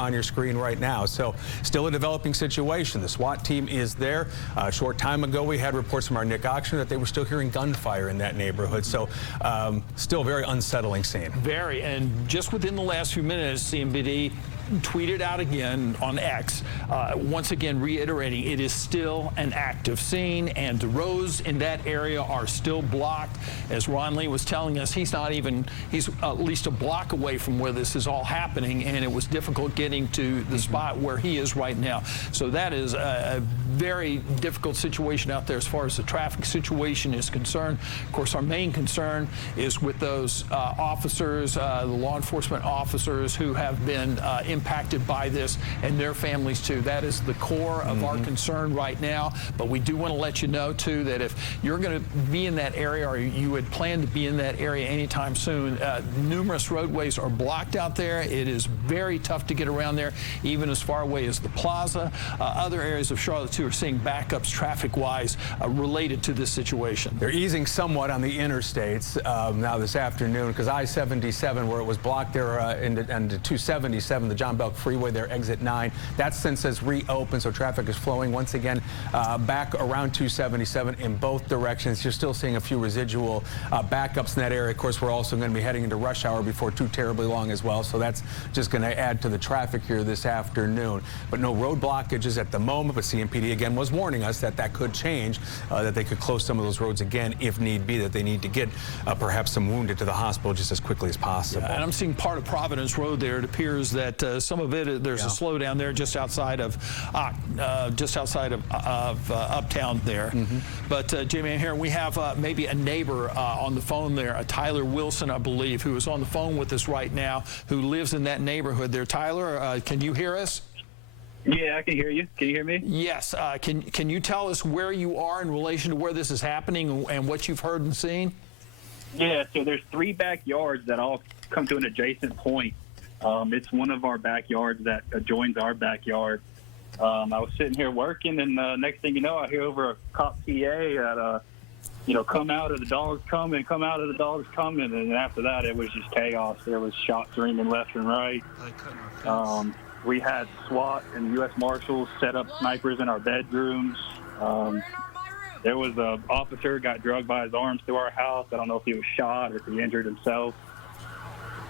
on your screen right now. So still a developing situation. The SWAT team is there. A short time ago, we had reports from our Nick Auction that they were still hearing gunfire in that neighborhood. So still a very unsettling scene. Very. And just within the last few minutes, CMPD tweeted out again on X, once again reiterating it is still an active scene and the roads in that area are still blocked. As Ron Lee was telling us, he's at least a block away from where this is all happening, and it was difficult getting to the spot where he is right now. So that is a very difficult situation out there as far as the traffic situation is concerned. Of course, our main concern is with those officers, the law enforcement officers who have been impacted by this, and their families too. That is the core of our concern right now. But we do want to let you know too that if you're going to be in that area, or you had planned to be in that area anytime soon, numerous roadways are blocked out there. It is very tough to get around there, even as far away as the plaza. Other areas of Charlotte too are seeing backups traffic-wise related to this situation. They're easing somewhat on the interstates now this afternoon, because I-77, where it was blocked there, and 277, the John Belk Freeway there, exit 9, that since has reopened, so traffic is flowing once again back around 277 in both directions. You're still seeing a few residual backups in that area. Of course, we're also going to be heading into rush hour before too terribly long as well, so that's just going to add to the traffic here this afternoon. But no road blockages at the moment, but CMPD again was warning us that that could change, that they could close some of those roads again if need be, that they need to get perhaps some wounded to the hospital just as quickly as possible. Yeah, and I'm seeing part of Providence Road there. It appears that some of it, there's a slowdown there just outside of Uptown there. But Jamie, here we have maybe a neighbor on the phone there, a Tyler Wilson, I believe, who is on the phone with us right now, who lives in that neighborhood there. Tyler, can you hear us? Yeah, I can hear you. Can you hear me? Yes. Can you tell us where you are in relation to where this is happening and what you've heard and seen? Yeah, so there's 3 backyards that all come to an adjacent point. It's one of our backyards that adjoins our backyard. I was sitting here working, and next thing you know, I hear over a cop PA that, come out of the dogs coming, come out of the dogs coming. And after that, it was just chaos. There was shots ringing left and right. We had SWAT and U.S. Marshals set up snipers in our bedrooms. There was an officer got drugged by his arms through our house. I don't know if he was shot or if he injured himself.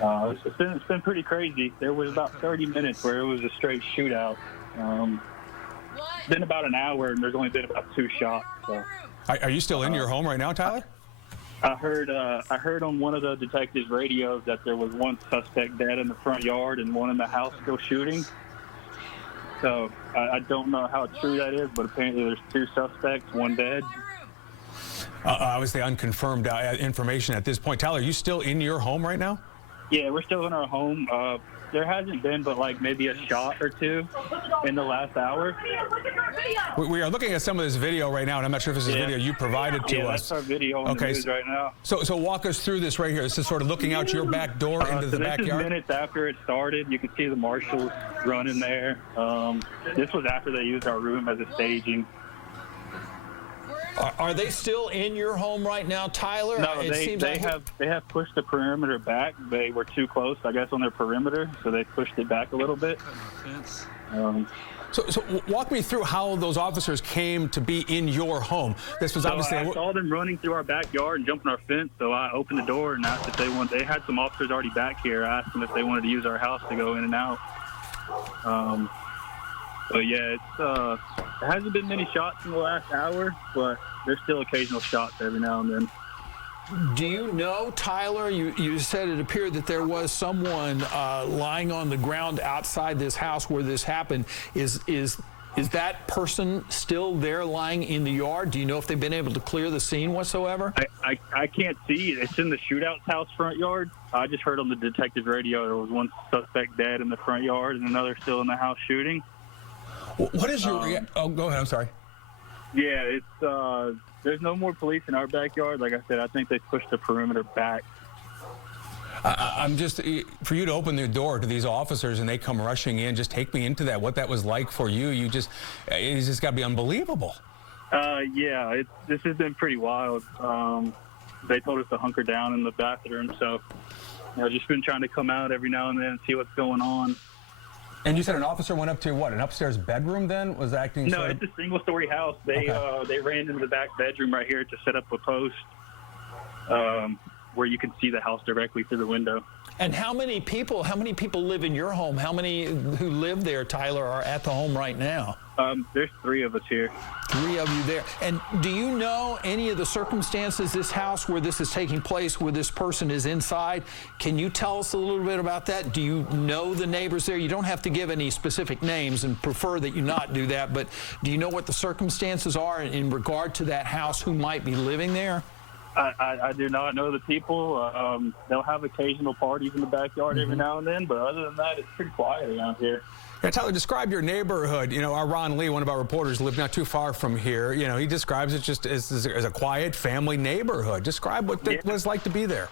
It's been pretty crazy. There was about 30 minutes where it was a straight shootout. It's been about an hour, and there's only been about 2 shots. So. Are you still in your home right now, Tyler? I heard on one of the detectives' radios that there was 1 suspect dead in the front yard and 1 in the house still shooting. So I don't know how true that is, but apparently there's 2 suspects, 1 dead. Obviously unconfirmed information at this point. Tyler, are you still in your home right now? Yeah, we're still in our home. There hasn't been but like maybe a shot or 2 in the last hour. We are looking at some of this video right now, and I'm not sure if this is video you provided to us. Yeah, that's our video on the news right now. So walk us through this right here. This is sort of looking out your back door into the backyard. This is minutes after it started. You can see the Marshals running there. This was after they used our room as a staging. Are they still in your home right now, Tyler? No, they have pushed the perimeter back. They were too close, I guess, on their perimeter, so they pushed it back a little bit. So walk me through how those officers came to be in your home. This was obviously. I saw them running through our backyard and jumping our fence, so I opened the door and asked if they wanted. They had some officers already back here. I asked them if they wanted to use our house to go in and out. But yeah, there hasn't been many shots in the last hour, but there's still occasional shots every now and then. Do you know, Tyler, you said it appeared that there was someone lying on the ground outside this house where this happened. Is that person still there lying in the yard? Do you know if they've been able to clear the scene whatsoever? I can't see. It's in the shootout's house front yard. I just heard on the detective's radio there was 1 suspect dead in the front yard and another still in the house shooting. What is your go ahead, I'm sorry. Yeah, it's there's no more police in our backyard. Like I said, I think they pushed the perimeter back. I'm just, for you to open the door to these officers and they come rushing in, just take me into that, what that was like for you. It's just got to be unbelievable. Yeah, this has been pretty wild. They told us to hunker down in the bathroom, so just been trying to come out every now and then and see what's going on. And you said an officer went up to what, an upstairs bedroom then? Was acting No, it's a single-story house. They ran into the back bedroom right here to set up a post where you can see the house directly through the window. And how many people live in your home? How many who live there, Tyler, are at the home right now? There's 3 of us here. 3 of you there. And do you know any of the circumstances, this house where this is taking place, where this person is inside? Can you tell us a little bit about that? Do you know the neighbors there? You don't have to give any specific names and prefer that you not do that, but do you know what the circumstances are in regard to that house, who might be living there? I do not know the people. They'll have occasional parties in the backyard every now and then, but other than that, it's pretty quiet around here. Yeah, Tyler, describe your neighborhood. You know, our Ron Lee, one of our reporters, lived not too far from here. You know, he describes it just as a quiet family neighborhood. Describe what it was like to be there.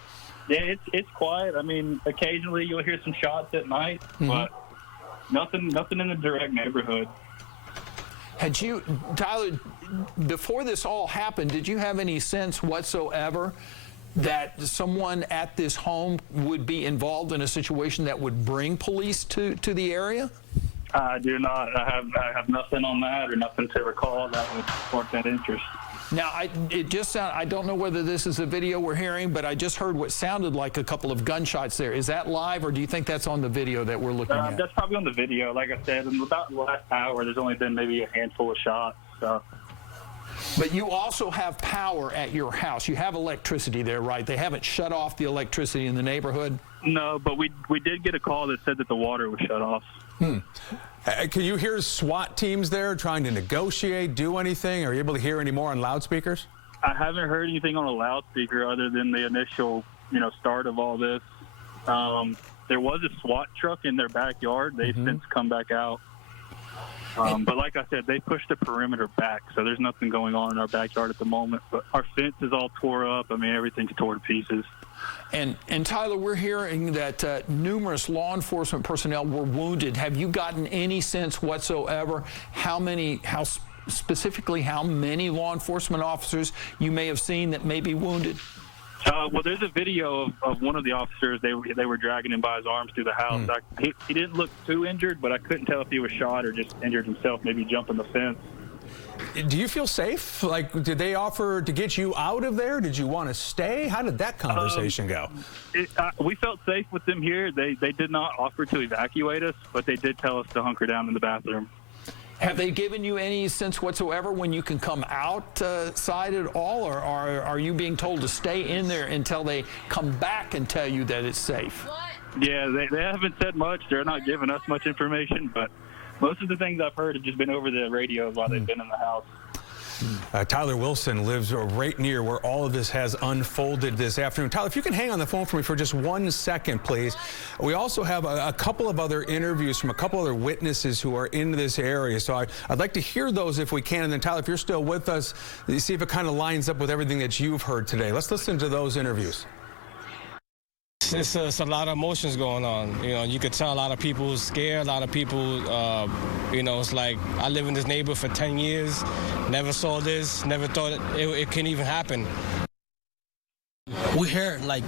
Yeah, it's quiet. I mean, occasionally you'll hear some shots at night, but nothing in the direct neighborhood. Had you, Tyler, before this all happened, did you have any sense whatsoever that someone at this home would be involved in a situation that would bring police to the area? I do not. I have nothing on that, or nothing to recall that would spark that interest. Now, I don't know whether this is a video we're hearing, but I just heard what sounded like a couple of gunshots there. Is that live, or do you think that's on the video that we're looking at? That's probably on the video. Like I said, in about the last hour, there's only been maybe a handful of shots. So. But you also have power at your house. You have electricity there, right? They haven't shut off the electricity in the neighborhood? No, but we did get a call that said that the water was shut off. Can you hear SWAT teams there trying to negotiate, do anything? Are you able to hear any more on loudspeakers? I haven't heard anything on a loudspeaker other than the initial, start of all this. There was a SWAT truck in their backyard. They've since come back out. But like I said, they pushed the perimeter back, so there's nothing going on in our backyard at the moment. But our fence is all tore up. I mean, everything's tore to pieces. And Tyler, we're hearing that numerous law enforcement personnel were wounded. Have you gotten any sense whatsoever specifically how many law enforcement officers you may have seen that may be wounded? Well, there's a video of one of the officers. They were dragging him by his arms through the house. He didn't look too injured, but I couldn't tell if he was shot or just injured himself, maybe jumping the fence. Do you feel safe? Like, did they offer to get you out of there? Did you want to stay? How did that conversation go? We felt safe with them here. They did not offer to evacuate us, but they did tell us to hunker down in the bathroom. Have they given you any sense whatsoever when you can come outside at all, or are you being told to stay in there until they come back and tell you that it's safe? Yeah, they haven't said much. They're not giving us much information, but most of the things I've heard have just been over the radio while they've been in the house. Tyler Wilson lives right near where all of this has unfolded this afternoon. Tyler, if you can hang on the phone for me for just 1 second, please. We also have a couple of other interviews from a couple other witnesses who are in this area. So I'd like to hear those if we can. And then, Tyler, if you're still with us, see if it kind of lines up with everything that you've heard today. Let's listen to those interviews. It's a lot of emotions going on. You could tell a lot of people scared, a lot of people, it's like I live in this neighborhood for 10 years, never saw this, never thought it can even happen. We heard, like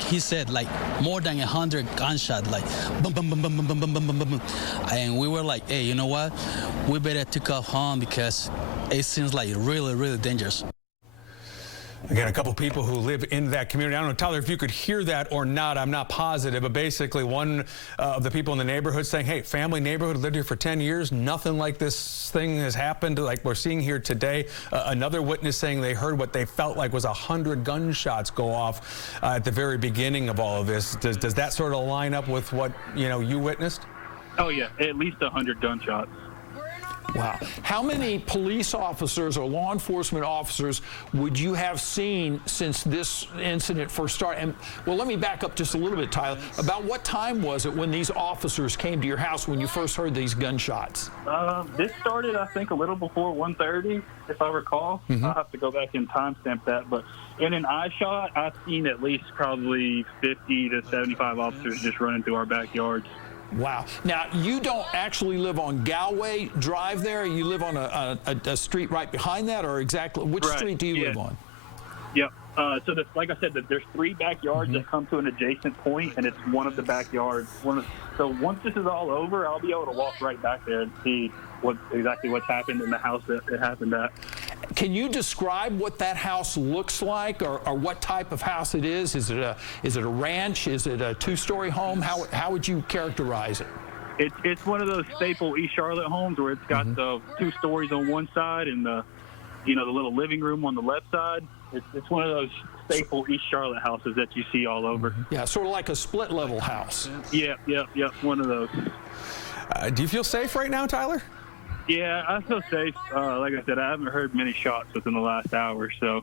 he said, like more than 100 gunshots, like boom, boom, boom, boom, boom, boom, boom, boom, boom, boom. And we were like, hey, you know what? We better take off home because it seems like really, really dangerous. Again, a couple people who live in that community. I don't know, Tyler, if you could hear that or not, I'm not positive, but basically one of the people in the neighborhood saying, hey, family neighborhood, lived here for 10 years, nothing like this thing has happened like we're seeing here today. Another witness saying they heard what they felt like was 100 gunshots go off at the very beginning of all of this. Does that sort of line up with what, you witnessed? Oh, yeah, at least 100 gunshots. Wow. How many police officers or law enforcement officers would you have seen since this incident first started? And, well, let me back up just a little bit, Tyler. About what time was it when these officers came to your house when you first heard these gunshots? This started, I think, a little before 1:30, if I recall. I'll have to go back and timestamp that. But in an eye shot, I've seen at least probably 50 to 75 officers just running through our backyards. Wow. Now, you don't actually live on Galway Drive there. You live on a street right behind that, or exactly which street do you live on? Yep. So like I said, there's 3 backyards that come to an adjacent point, and it's one of the backyards. So once this is all over, I'll be able to walk right back there and see exactly what's happened in the house that it happened at. Can you describe what that house looks like, or what type of house it is? Is it a ranch? Is it a 2-story home? How would you characterize it? It's one of those staple East Charlotte homes where it's got the 2 stories on one side and the little living room on the left side. It's one of those staple East Charlotte houses that you see all over. Yeah, sort of like a split-level house. Yeah, one of those. Do you feel safe right now, Tyler? Yeah, I feel safe. Like I said, I haven't heard many shots within the last hour, so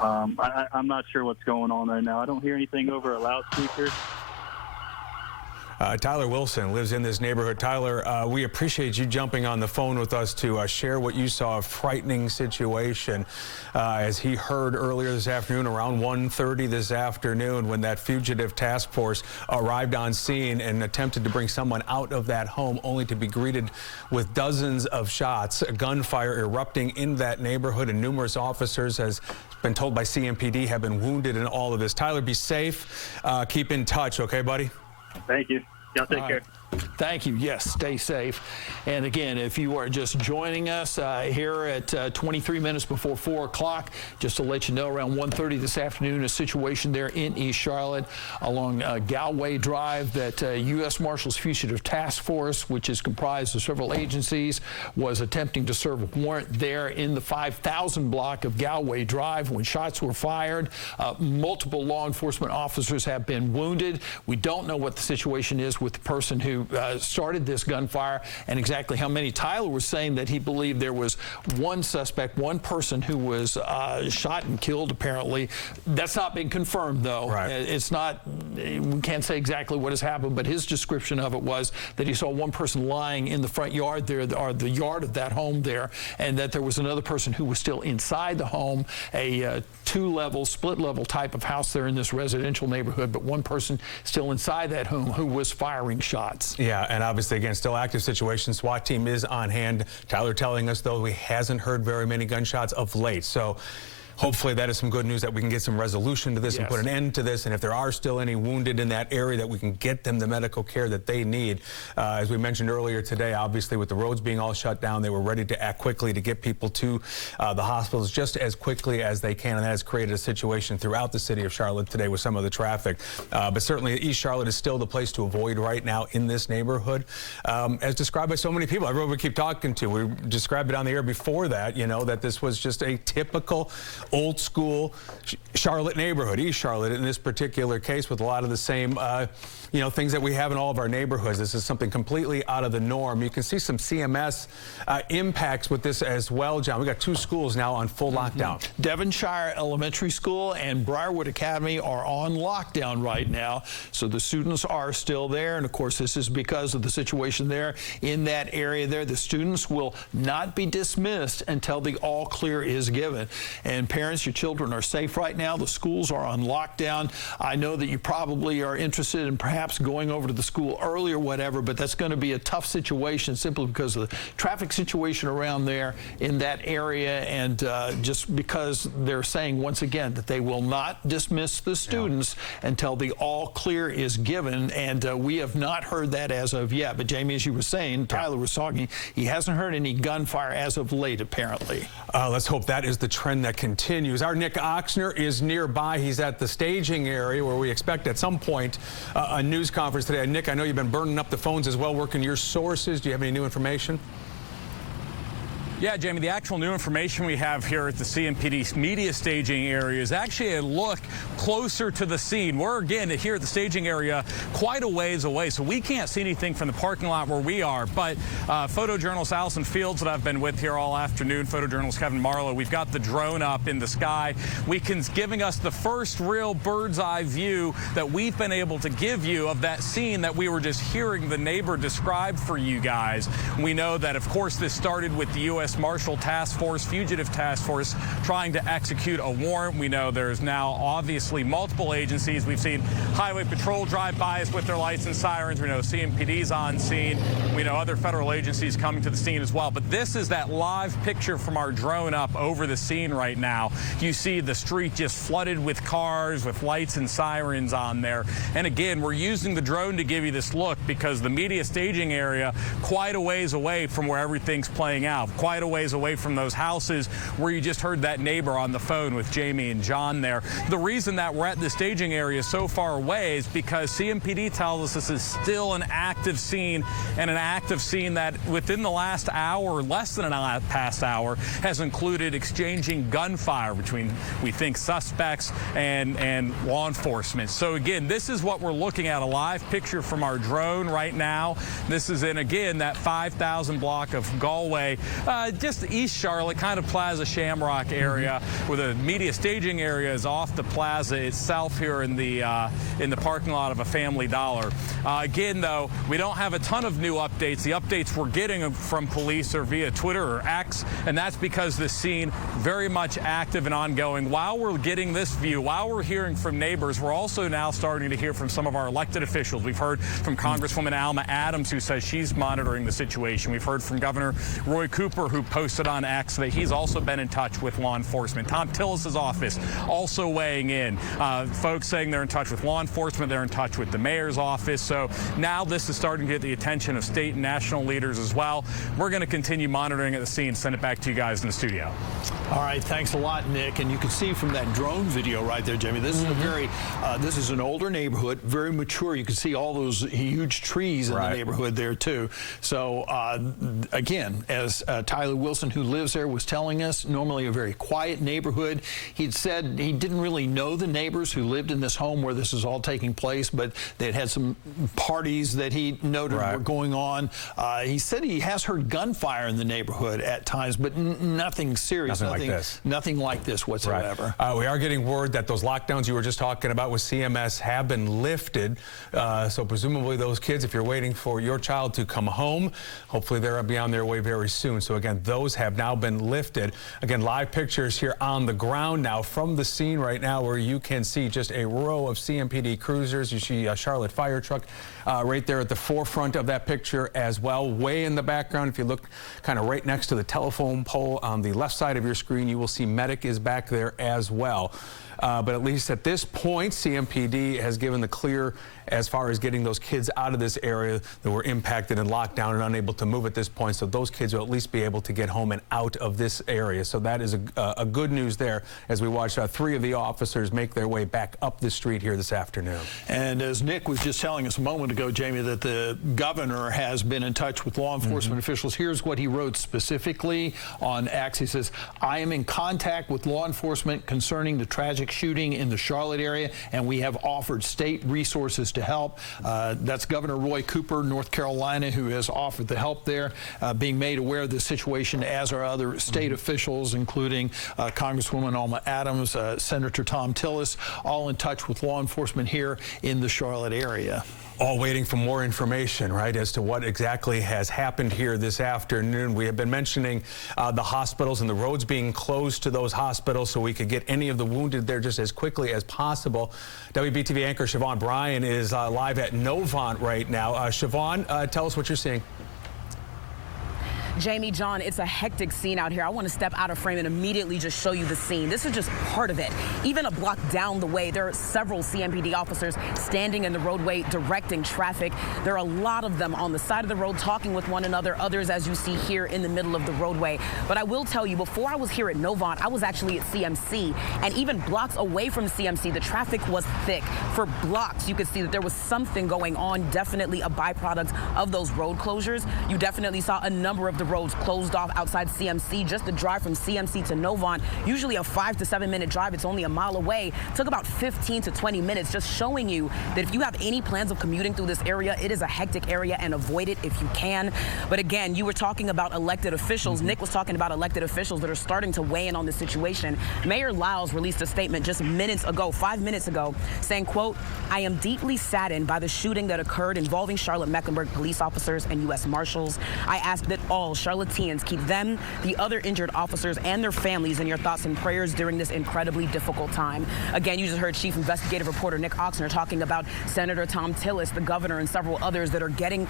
I'm not sure what's going on right now. I don't hear anything over a loudspeaker. Tyler Wilson lives in this neighborhood. Tyler, we appreciate you jumping on the phone with us to share what you saw, a frightening situation, as he heard earlier this afternoon around 1:30 this afternoon when that fugitive task force arrived on scene and attempted to bring someone out of that home, only to be greeted with dozens of shots, gunfire erupting in that neighborhood, and numerous officers, as been told by CMPD, have been wounded in all of this. Tyler, be safe. Keep in touch, okay, buddy? Thank you. Y'all take care. Thank you. Yes, stay safe. And again, if you are just joining us here at 23 minutes before 4 o'clock, just to let you know, around 1:30 this afternoon, a situation there in East Charlotte along Galway Drive that U.S. Marshals Fugitive Task Force, which is comprised of several agencies, was attempting to serve a warrant there in the 5000 block of Galway Drive when shots were fired. Multiple law enforcement officers have been wounded. We don't know what the situation is with the person who started this gunfire and exactly how many. Tyler was saying that he believed there was one suspect, one person who was shot and killed, apparently. That's not been confirmed, though. Right. It's not, we can't say exactly what has happened, but his description of it was that he saw one person lying in the front yard there, or the yard of that home there, and that there was another person who was still inside the home, a 2-level, split-level type of house there in this residential neighborhood, but one person still inside that home who was firing shots. Yeah, and obviously, again, still active situation. SWAT team is on hand. Tyler telling us, though, he hasn't heard very many gunshots of late. So hopefully that is some good news that we can get some resolution to this and put an end to this. And if there are still any wounded in that area, that we can get them the medical care that they need. As we mentioned earlier today, obviously with the roads being all shut down, they were ready to act quickly to get people to the hospitals just as quickly as they can. And that has created a situation throughout the city of Charlotte today with some of the traffic. But certainly East Charlotte is still the place to avoid right now in this neighborhood. As described by so many people, everyone we keep talking to, we described it on the air before that, you know, that this was just a typical old school Charlotte neighborhood, East Charlotte in this particular case, with a lot of the same things that we have in all of our neighborhoods. This is something completely out of the norm. You can see some CMS impacts with this as well, John. We got 2 schools now on full lockdown. Devonshire Elementary School and Briarwood Academy are on lockdown right now, so the students are still there, and of course this is because of the situation there in that area there. The students will not be dismissed until the all clear is given. And parents, your children are safe right now. The schools are on lockdown. I know that you probably are interested in perhaps going over to the school early or whatever, but that's going to be a tough situation simply because of the traffic situation around there in that area, and just because they're saying once again that they will not dismiss the students until the all clear is given, and we have not heard that as of yet. But Jamie, as you were saying, Tyler was talking, he hasn't heard any gunfire as of late, apparently. Let's hope that is the trend that continues. Our Nick Oxner is nearby. He's at the staging area where we expect at some point a news conference today. Nick, I know you've been burning up the phones as well, working your sources. Do you have any new information? Yeah, Jamie, the actual new information we have here at the CMPD media staging area is actually a look closer to the scene. We're, again, here at the staging area quite a ways away, so we can't see anything from the parking lot where we are. But photojournalist Allison Fields, that I've been with here all afternoon, photojournalist Kevin Marlowe, we've got the drone up in the sky. Giving us the first real bird's eye view that we've been able to give you of that scene that we were just hearing the neighbor describe for you guys. We know that, of course, this started with the U.S. U.S. Marshal Task Force, Fugitive Task Force, trying to execute a warrant. We know there's now obviously multiple agencies. We've seen Highway Patrol drive-bys with their lights and sirens. We know CMPD's on scene. We know other federal agencies coming to the scene as well. But this is that live picture from our drone up over the scene right now. You see the street just flooded with cars with lights and sirens on there. And again, we're using the drone to give you this look because the media staging area quite a ways away from where everything's playing out, quite a ways away from those houses where you just heard that neighbor on the phone with Jamie and John there. The reason that we're at the staging area so far away is because CMPD tells us this is still an active scene, and an active scene that within the last hour, less than a past hour, has included exchanging gunfire between, we think, suspects and law enforcement. So again, this is what we're looking at, a live picture from our drone right now. This is in, again, that 5,000 block of Galway, just East Charlotte, kind of Plaza Shamrock area, where the media staging area is off the plaza itself here in the parking lot of a Family Dollar. Again, though, we don't have a ton of new updates. The updates we're getting from police are via Twitter or X, and that's because the scene very much active and ongoing. While we're getting this view, while we're hearing from neighbors, we're also now starting to hear from some of our elected officials. We've heard from Congresswoman Alma Adams, who says she's monitoring the situation. We've heard from Governor Roy Cooper, who posted on X that he's also been in touch with law enforcement. Tom Tillis's office also weighing in. Folks saying they're in touch with law enforcement, they're in touch with the mayor's office. So now this is starting to get the attention of state and national leaders as well. We're going to continue monitoring at the scene. Send it back to you guys in the studio. All right, thanks a lot, Nick. And you can see from that drone video right there, Jamie, this is a very, this is an older neighborhood, very mature. You can see all those huge trees in the neighborhood there too. So again, as Tyler Wilson, who lives there, was telling us, normally a very quiet neighborhood. He'd said he didn't really know the neighbors who lived in this home where this is all taking place, but they'd had some parties that he noted were going on. He said he has heard gunfire in the neighborhood at times, but nothing serious. Nothing like this whatsoever. We are getting word that those lockdowns you were just talking about with CMS have been lifted. So presumably those kids, if you're waiting for your child to come home, hopefully they'll be on their way very soon. So again, those have now been lifted. Again, live pictures here on the ground now from the scene right now, where you can see just a row of CMPD cruisers. You see a Charlotte fire truck right there at the forefront of that picture as well. Way in the background, if you look kind of right next to the telephone pole on the left side of your screen, you will see medic is back there as well. But at least at this point, CMPD has given the clear as far as getting those kids out of this area that were impacted and locked down and unable to move at this point. So those kids will at least be able to get home and out of this area. So that is a good news there as we watch 3 of the officers make their way back up the street here this afternoon. And as Nick was just telling us a moment ago, Jamie, that the governor has been in touch with law enforcement officials. Here's what he wrote specifically on X. He says, I am in contact with law enforcement concerning the tragic shooting in the Charlotte area, and we have offered state resources to help. That's Governor Roy Cooper, North Carolina, who has offered the help there, being made aware of the situation, as are other state officials, including Congresswoman Alma Adams, Senator Tom Tillis, all in touch with law enforcement here in the Charlotte area. All waiting for more information, right, as to what exactly has happened here this afternoon. We have been mentioning the hospitals and the roads being closed to those hospitals so we could get any of the wounded there just as quickly as possible. WBTV anchor Siobhan Bryan is live at Novant right now. Siobhan, tell us what you're seeing. Jamie, John, it's a hectic scene out here. I want to step out of frame and immediately just show you the scene. This is just part of it. Even a block down the way, there are several CMPD officers standing in the roadway directing traffic. There are a lot of them on the side of the road talking with one another, others, as you see here, in the middle of the roadway. But I will tell you, before I was here at Novant, I was actually at CMC, and even blocks away from CMC, the traffic was thick. For blocks, you could see that there was something going on, definitely a byproduct of those road closures. You definitely saw a number of the roads closed off outside CMC. Just the drive from CMC to Novant, usually a 5 to 7 minute drive. It's only a mile away. Took about 15 to 20 minutes, just showing you that if you have any plans of commuting through this area, it is a hectic area, and avoid it if you can. But again, you were talking about elected officials. Nick was talking about elected officials that are starting to weigh in on the situation. Mayor Lyles released a statement just minutes ago, 5 minutes ago, saying, quote, I am deeply saddened by the shooting that occurred involving Charlotte-Mecklenburg police officers and U.S. Marshals. I ask that all Charlotteans. Keep them, the other injured officers, and their families in your thoughts and prayers during this incredibly difficult time. Again, you just heard Chief Investigative Reporter Nick Oxner talking about Senator Tom Tillis, the governor, and several others that are getting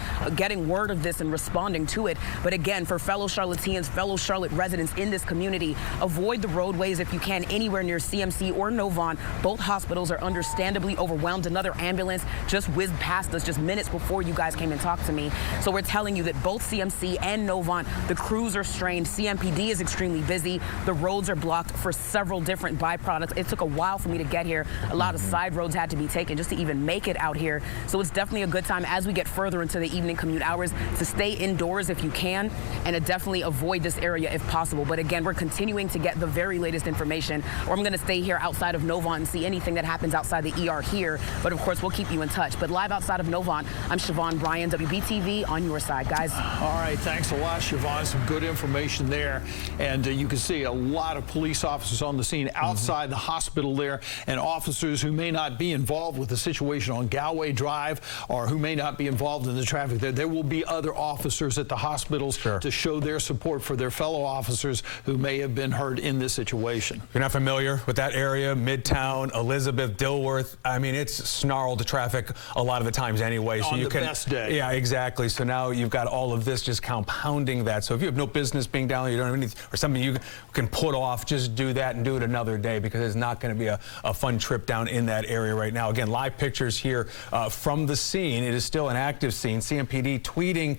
word of this and responding to it. But again, for fellow Charlotteans, fellow Charlotte residents in this community, avoid the roadways if you can anywhere near CMC or Novant. Both hospitals are understandably overwhelmed. Another ambulance just whizzed past us just minutes before you guys came and talked to me. So we're telling you that both CMC and Novant, the crews are strained. CMPD is extremely busy. The roads are blocked for several different byproducts. It took a while for me to get here. A lot of side roads had to be taken just to even make it out here. So it's definitely a good time as we get further into the evening commute hours to stay indoors if you can, and to definitely avoid this area if possible. But again, we're continuing to get the very latest information, or I'm going to stay here outside of Novant and see anything that happens outside the ER here. But of course, we'll keep you in touch. But live outside of Novant, I'm Siobhan Bryan, WBTV, on your side, guys. All right, thanks a lot, Siobhan. Some good information there. And you can see a lot of police officers on the scene outside the hospital there, and officers who may not be involved with the situation on Galway Drive or who may not be involved in the traffic there. There will be other officers at the hospitals to show their support for their fellow officers who may have been hurt in this situation. If you're not familiar with that area, Midtown, Elizabeth, Dilworth, I mean, it's snarled traffic a lot of the times anyway. So On you the can, best day. Yeah, exactly. So now you've got all of this just compounding that. So if you have no business being down there, you don't have anything, or something you can put off, just do that and do it another day, because it's not going to be a fun trip down in that area right now. Again, live pictures here from the scene. It is still an active scene. CMPD tweeting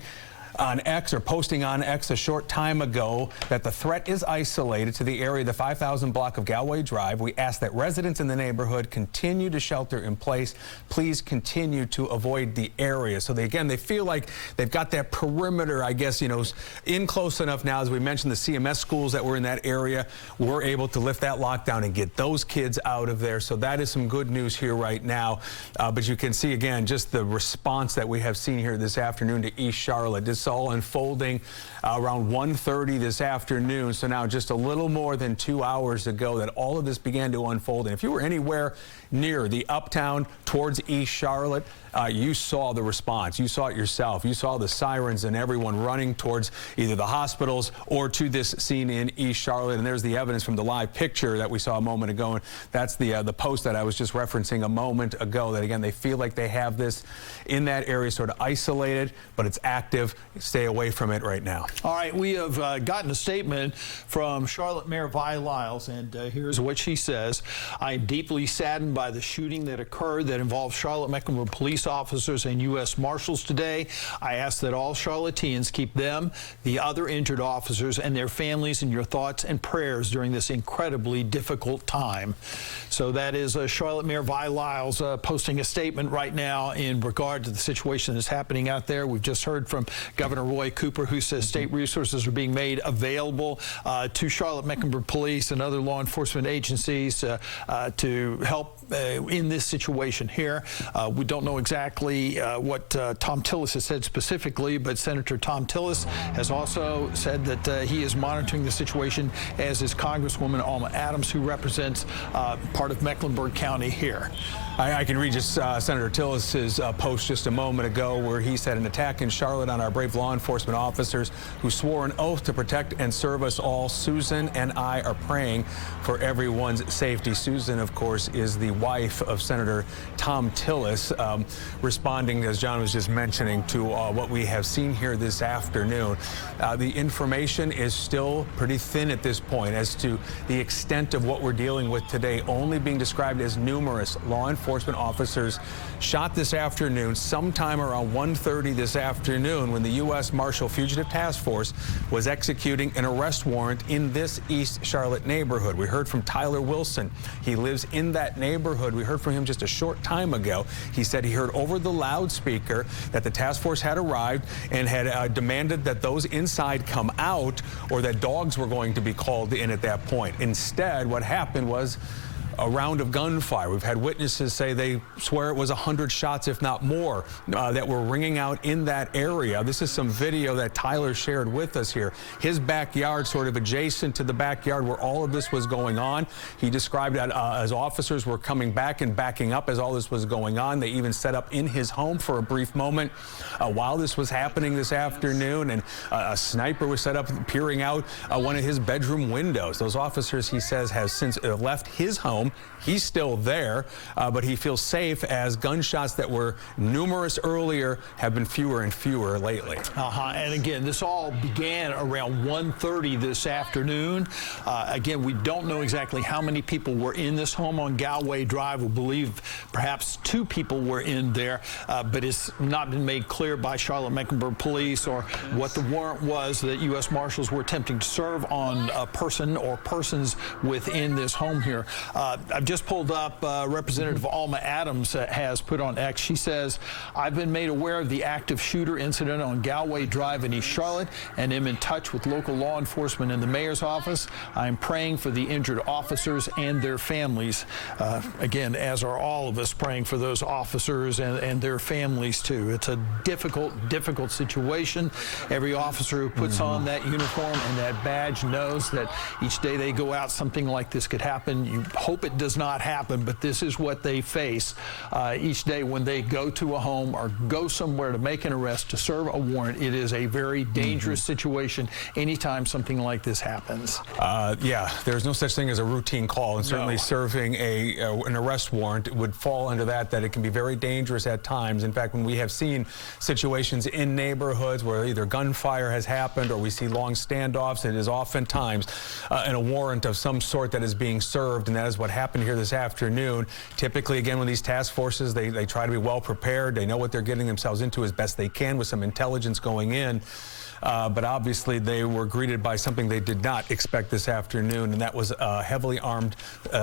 on X, or posting on X a short time ago, that the threat is isolated to the area, the 5,000 block of Galway Drive. We ask that residents in the neighborhood continue to shelter in place. Please continue to avoid the area. So they feel like they've got that perimeter, I guess, in close enough now. As we mentioned, the CMS schools that were in that area were able to lift that lockdown and get those kids out of there. So that is some good news here right now. But you can see, again, just the response that we have seen here this afternoon to East Charlotte. This all unfolding around 1:30 this afternoon. So now just a little more than 2 hours ago that all of this began to unfold. And if you were anywhere near the uptown towards East Charlotte, you saw the response. You saw it yourself. You saw the sirens and everyone running towards either the hospitals or to this scene in East Charlotte. And there's the evidence from the live picture that we saw a moment ago. And that's the post that I was just referencing a moment ago, that again, they feel like they have this in that area sort of isolated, but it's active. Stay away from it right now. All right, we have gotten a statement from Charlotte Mayor Vi Lyles, and here's what she says. I am deeply saddened by the shooting that occurred that involved Charlotte-Mecklenburg police officers and U.S. Marshals today. I ask that all Charlotteans keep them, the other injured officers, and their families in your thoughts and prayers during this incredibly difficult time. So that is Charlotte Mayor Vi Lyles posting a statement right now in regard to the situation that's happening out there. We've just heard from Governor Roy Cooper, who says state resources are being made available to Charlotte-Mecklenburg Police and other law enforcement agencies to help in this situation here. We don't know exactly what Tom Tillis has said specifically, but Senator Tom Tillis has also said that he is monitoring the situation, as is Congresswoman Alma Adams, who represents part of Mecklenburg County here. I can read just Senator Tillis's post just a moment ago, where he said, an attack in Charlotte on our brave law enforcement officers who swore an oath to protect and serve us all. Susan and I are praying for everyone's safety. Susan, of course, is the wife of Senator Tom Tillis, responding, as John was just mentioning, to what we have seen here this afternoon. The information is still pretty thin at this point as to the extent of what we're dealing with today, only being described as numerous law enforcement officers shot this afternoon, sometime around 1:30 this afternoon, when the U.S. Marshal Fugitive Task Force was executing an arrest warrant in this East Charlotte neighborhood. We heard from Tyler Wilson. He lives in that neighborhood. We heard from him just a short time ago. He said he heard over the loudspeaker that the task force had arrived and had demanded that those inside come out, or that dogs were going to be called in at that point. Instead, what happened was a round of gunfire. We've had witnesses say they swear it was 100 shots, if not more, that were ringing out in that area. This is some video that Tyler shared with us here. His backyard, sort of adjacent to the backyard where all of this was going on. He described that as officers were coming back and backing up as all this was going on. They even set up in his home for a brief moment while this was happening this afternoon, and a sniper was set up peering out one of his bedroom windows. Those officers, he says, have since left his home. He's still there, but he feels safe as gunshots that were numerous earlier have been fewer and fewer lately. And again, this all began around 1:30 this afternoon. Again, we don't know exactly how many people were in this home on Galway Drive. We believe perhaps 2 people were in there, but it's not been made clear by Charlotte-Mecklenburg Police or what the warrant was that U.S. Marshals were attempting to serve on a person or persons within this home here. I've just pulled up Representative Alma Adams has put on X. She says, I've been made aware of the active shooter incident on Galway Drive in East Charlotte and am in touch with local law enforcement in the mayor's office. I'm praying for the injured officers and their families. Again, as are all of us, praying for those officers and their families too. It's a difficult situation. Every officer who puts on that uniform and that badge knows that each day they go out, something like this could happen. You hope it does not happen, but this is what they face each day when they go to a home or go somewhere to make an arrest, to serve a warrant. It is a very dangerous situation anytime something like this happens. Yeah, there's no such thing as a routine call, and certainly serving an arrest warrant would fall under that it can be very dangerous at times. In fact, when we have seen situations in neighborhoods where either gunfire has happened or we see long standoffs, it is oftentimes in a warrant of some sort that is being served, and that is what happened here this afternoon. Typically, again, when these task forces, they try to be well prepared. They know what they're getting themselves into as best they can with some intelligence going in. But obviously they were greeted by something they did not expect this afternoon, and that was a heavily armed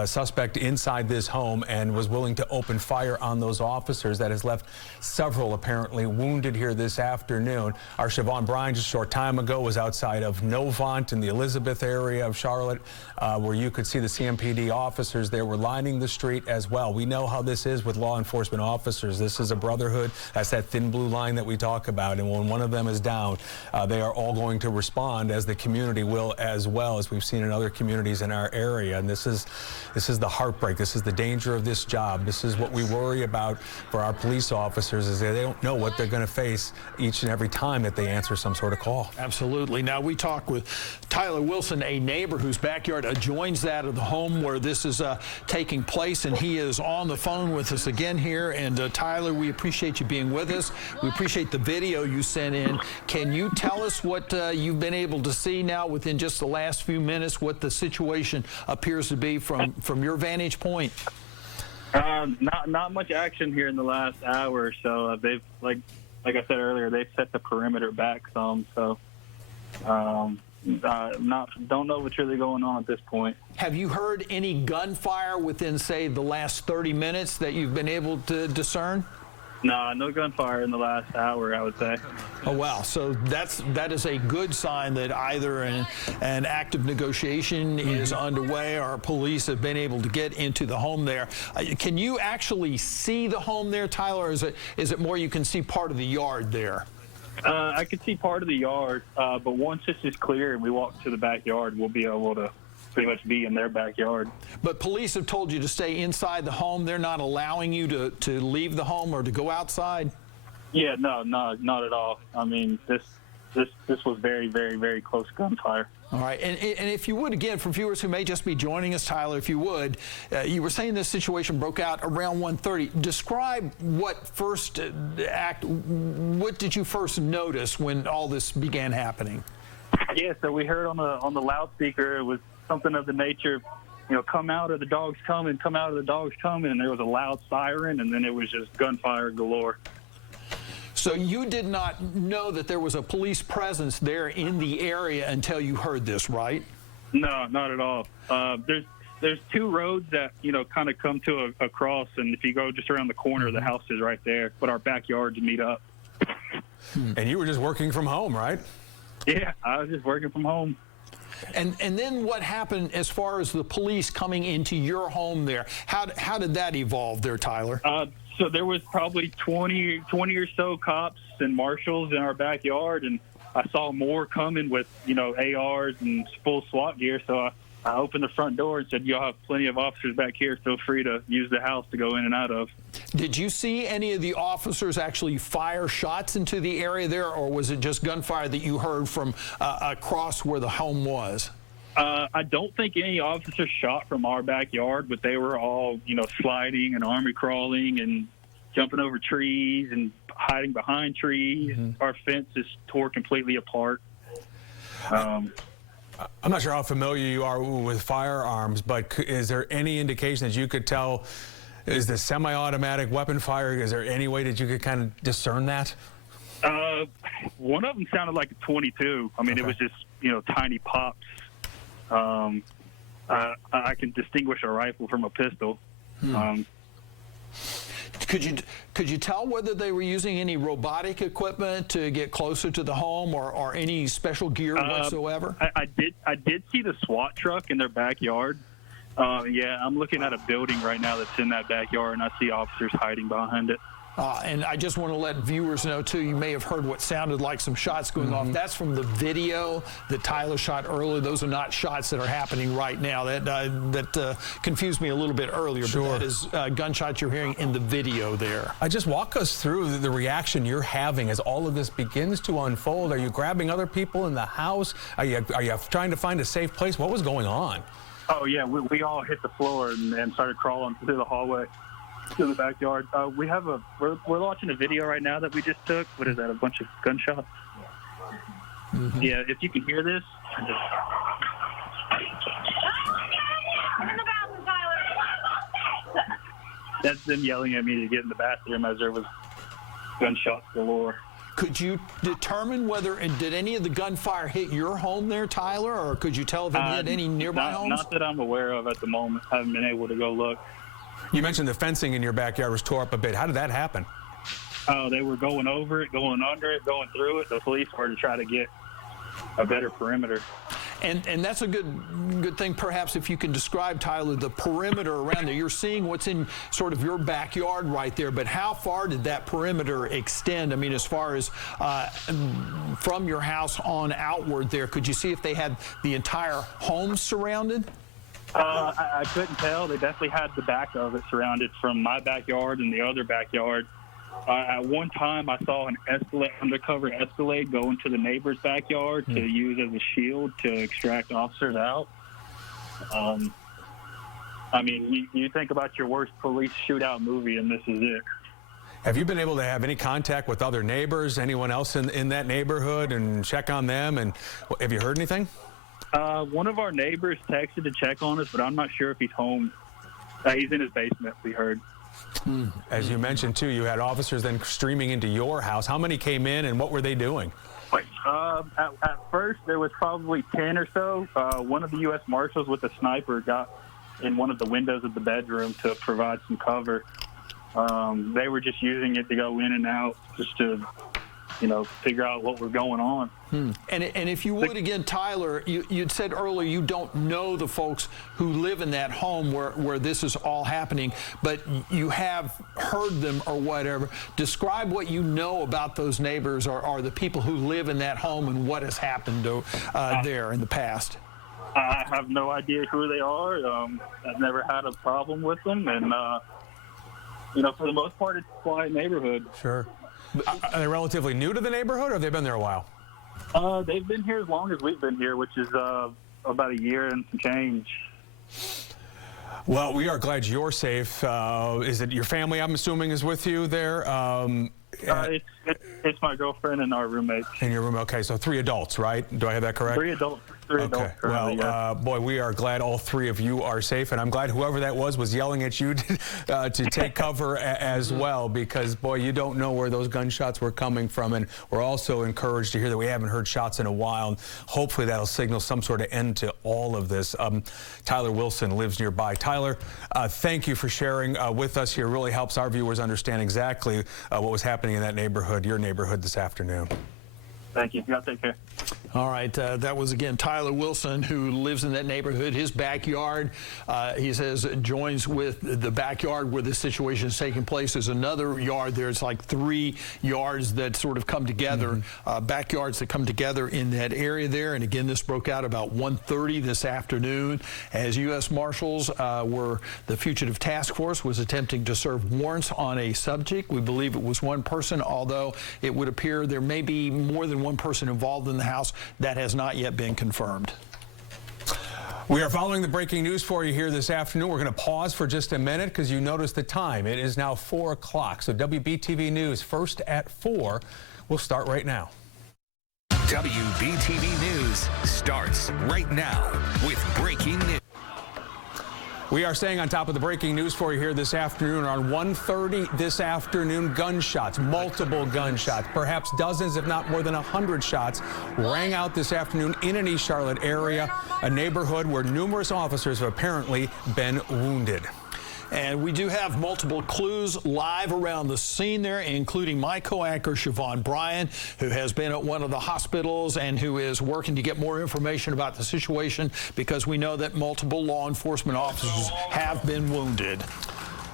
suspect inside this home and was willing to open fire on those officers. That has left several apparently wounded here this afternoon. Our Siobhan Bryan just a short time ago was outside of Novant in the Elizabeth area of Charlotte, where you could see the CMPD officers there were lining the street as well. We know how this is with law enforcement officers. This is a brotherhood. That's that thin blue line that we talk about, and when one of them is down, they are all going to respond, as the community will as well, as we've seen in other communities in our area. And this is the heartbreak. This is the danger of this job. This is what we worry about for our police officers, is they don't know what they're going to face each and every time that they answer some sort of call. Absolutely. Now, we talk with Tyler Wilson, a neighbor whose backyard adjoins that of the home where this is taking place, and he is on the phone with us again here. And Tyler, we appreciate you being with us. We appreciate the video you sent in. Can you tell us what you've been able to see now within just the last few minutes, what the situation appears to be from your vantage point? Not much action here in the last hour or so. They've, like I said earlier, they've set the perimeter back some, so don't know what's really going on at this point. Have you heard any gunfire within, say, the last 30 minutes that you've been able to discern? No gunfire in the last hour, I would say. Oh, wow. So that is a good sign that either an active negotiation is underway or police have been able to get into the home there. Can you actually see the home there, Tyler, or is it more you can see part of the yard there? I can see part of the yard, but once this is clear and we walk to the backyard, we'll be able to pretty much be in their backyard. But police have told you to stay inside the home. They're not allowing you to leave the home or to go outside? Yeah, no, not at all. I mean, this was very, very, very close gunfire. All right, and if you would, again, for viewers who may just be joining us, Tyler, if you would, you were saying this situation broke out around 1:30. Describe what did you first notice when all this began happening? Yeah, so we heard on the loudspeaker, it was something of the nature, come out or the dog's coming, come out or the dog's coming, and there was a loud siren, and then it was just gunfire galore. So you did not know that there was a police presence there in the area until you heard this, right? No, not at all. There's 2 roads that, kind of come to a cross, and if you go just around the corner, the house is right there, but our backyards meet up. And you were just working from home, right? Yeah, I was just working from home. And then what happened as far as the police coming into your home there? How did that evolve there, Tyler? So there was probably 20 or so cops and marshals in our backyard, and I saw more coming with, ARs and full SWAT gear. So I opened the front door and said, "Y'all have plenty of officers back here. Feel free to use the house to go in and out of." Did you see any of the officers actually fire shots into the area there, or was it just gunfire that you heard from across where the home was? I don't think any officers shot from our backyard, but they were all, sliding and army crawling and jumping over trees and hiding behind trees. Mm-hmm. Our fence is tore completely apart. I'm not sure how familiar you are with firearms, but is there any indication that you could tell, is this semi-automatic weapon fire? Is there any way that you could kind of discern that? One of them sounded like a 22. I mean, Okay. It was just, tiny pops. I can distinguish a rifle from a pistol. Could you tell whether they were using any robotic equipment to get closer to the home, or any special gear whatsoever? I did see the SWAT truck in their backyard. Yeah, I'm looking at a building right now that's in that backyard, and I see officers hiding behind it. And I just want to let viewers know, too, you may have heard what sounded like some shots going off. That's from the video that Tyler shot earlier. Those are not shots that are happening right now. That confused me a little bit earlier. Sure. But that is gunshots you're hearing in the video there. Just walk us through the reaction you're having as all of this begins to unfold. Are you grabbing other people in the house? Are you trying to find a safe place? What was going on? Oh, yeah, we all hit the floor and started crawling through the hallway to the backyard. We're watching a video right now that we just took. What is that, a bunch of gunshots? Mm-hmm. Yeah, if you can hear this. I'm in the bathroom, Tyler. That's them yelling at me to get in the bathroom as there was gunshots galore. Could you determine did any of the gunfire hit your home there, Tyler, or could you tell if it hit any nearby homes? Not that I'm aware of at the moment. I haven't been able to go look. You mentioned the fencing in your backyard was tore up a bit. How did that happen? They were going over it, going under it, going through it. The police were to try to get a better perimeter. And that's a good thing, perhaps, if you can describe, Tyler, the perimeter around there. You're seeing what's in sort of your backyard right there, but how far did that perimeter extend? I mean, as far as from your house on outward there, could you see if they had the entire home surrounded? I couldn't tell. They definitely had the back of it surrounded from my backyard and the other backyard. At one time, I saw an undercover Escalade go into the neighbor's backyard to use as a shield to extract officers out. I mean, you think about your worst police shootout movie, and this is it. Have you been able to have any contact with other neighbors, anyone else in that neighborhood, and check on them? And have you heard anything? One of our neighbors texted to check on us, but I'm not sure if he's home. He's in his basement, we heard. As you mentioned, too, you had officers then streaming into your house. How many came in, and what were they doing? At first, there was probably 10 or so. One of the U.S. Marshals with a sniper got in one of the windows of the bedroom to provide some cover. They were just using it to go in and out just to, figure out what was going on. And if you would, again, Tyler, you'd said earlier you don't know the folks who live in that home where this is all happening, but you have heard them or whatever. Describe what you know about those neighbors or the people who live in that home and what has happened there in the past. I have no idea who they are. I've never had a problem with them, and for the most part, it's a quiet neighborhood. Sure. Are they relatively new to the neighborhood, or have they been there a while? They've been here as long as we've been here, which is about a year and some change. Well, we are glad you're safe. Is it your family, I'm assuming, is with you there? It's my girlfriend and our roommates. In your room, okay. So 3 adults, right? Do I have that correct? 3 adults. Okay. Well, boy, we are glad all 3 of you are safe, and I'm glad whoever that was yelling at you to take cover as well, because, boy, you don't know where those gunshots were coming from, and we're also encouraged to hear that we haven't heard shots in a while, and hopefully that'll signal some sort of end to all of this. Tyler Wilson lives nearby. Tyler, thank you for sharing with us here. It really helps our viewers understand exactly what was happening in that neighborhood, your neighborhood, this afternoon. Thank you. Y'all take care. All right, that was, again, Tyler Wilson, who lives in that neighborhood. His backyard, he says, joins with the backyard where this situation is taking place. There's another yard. There's like 3 yards that sort of come together, backyards that come together in that area there. And again, this broke out about 1:30 this afternoon as U.S. Marshals the Fugitive Task Force was attempting to serve warrants on a subject. We believe it was one person, although it would appear there may be more than one person involved in the house. That has not yet been confirmed. We are following the breaking news for you here this afternoon. We're going to pause for just a minute because you noticed the time. It is now 4 o'clock. So WBTV News first at 4 will start right now. WBTV News starts right now with breaking news. We are staying on top of the breaking news for you here this afternoon. Around 1:30 this afternoon, gunshots, multiple gunshots, perhaps dozens, if not more than 100 shots, rang out this afternoon in an East Charlotte area, a neighborhood where numerous officers have apparently been wounded. And we do have multiple clues live around the scene there, including my co-anchor, Siobhan Bryan, who has been at one of the hospitals and who is working to get more information about the situation because we know that multiple law enforcement officers have been wounded.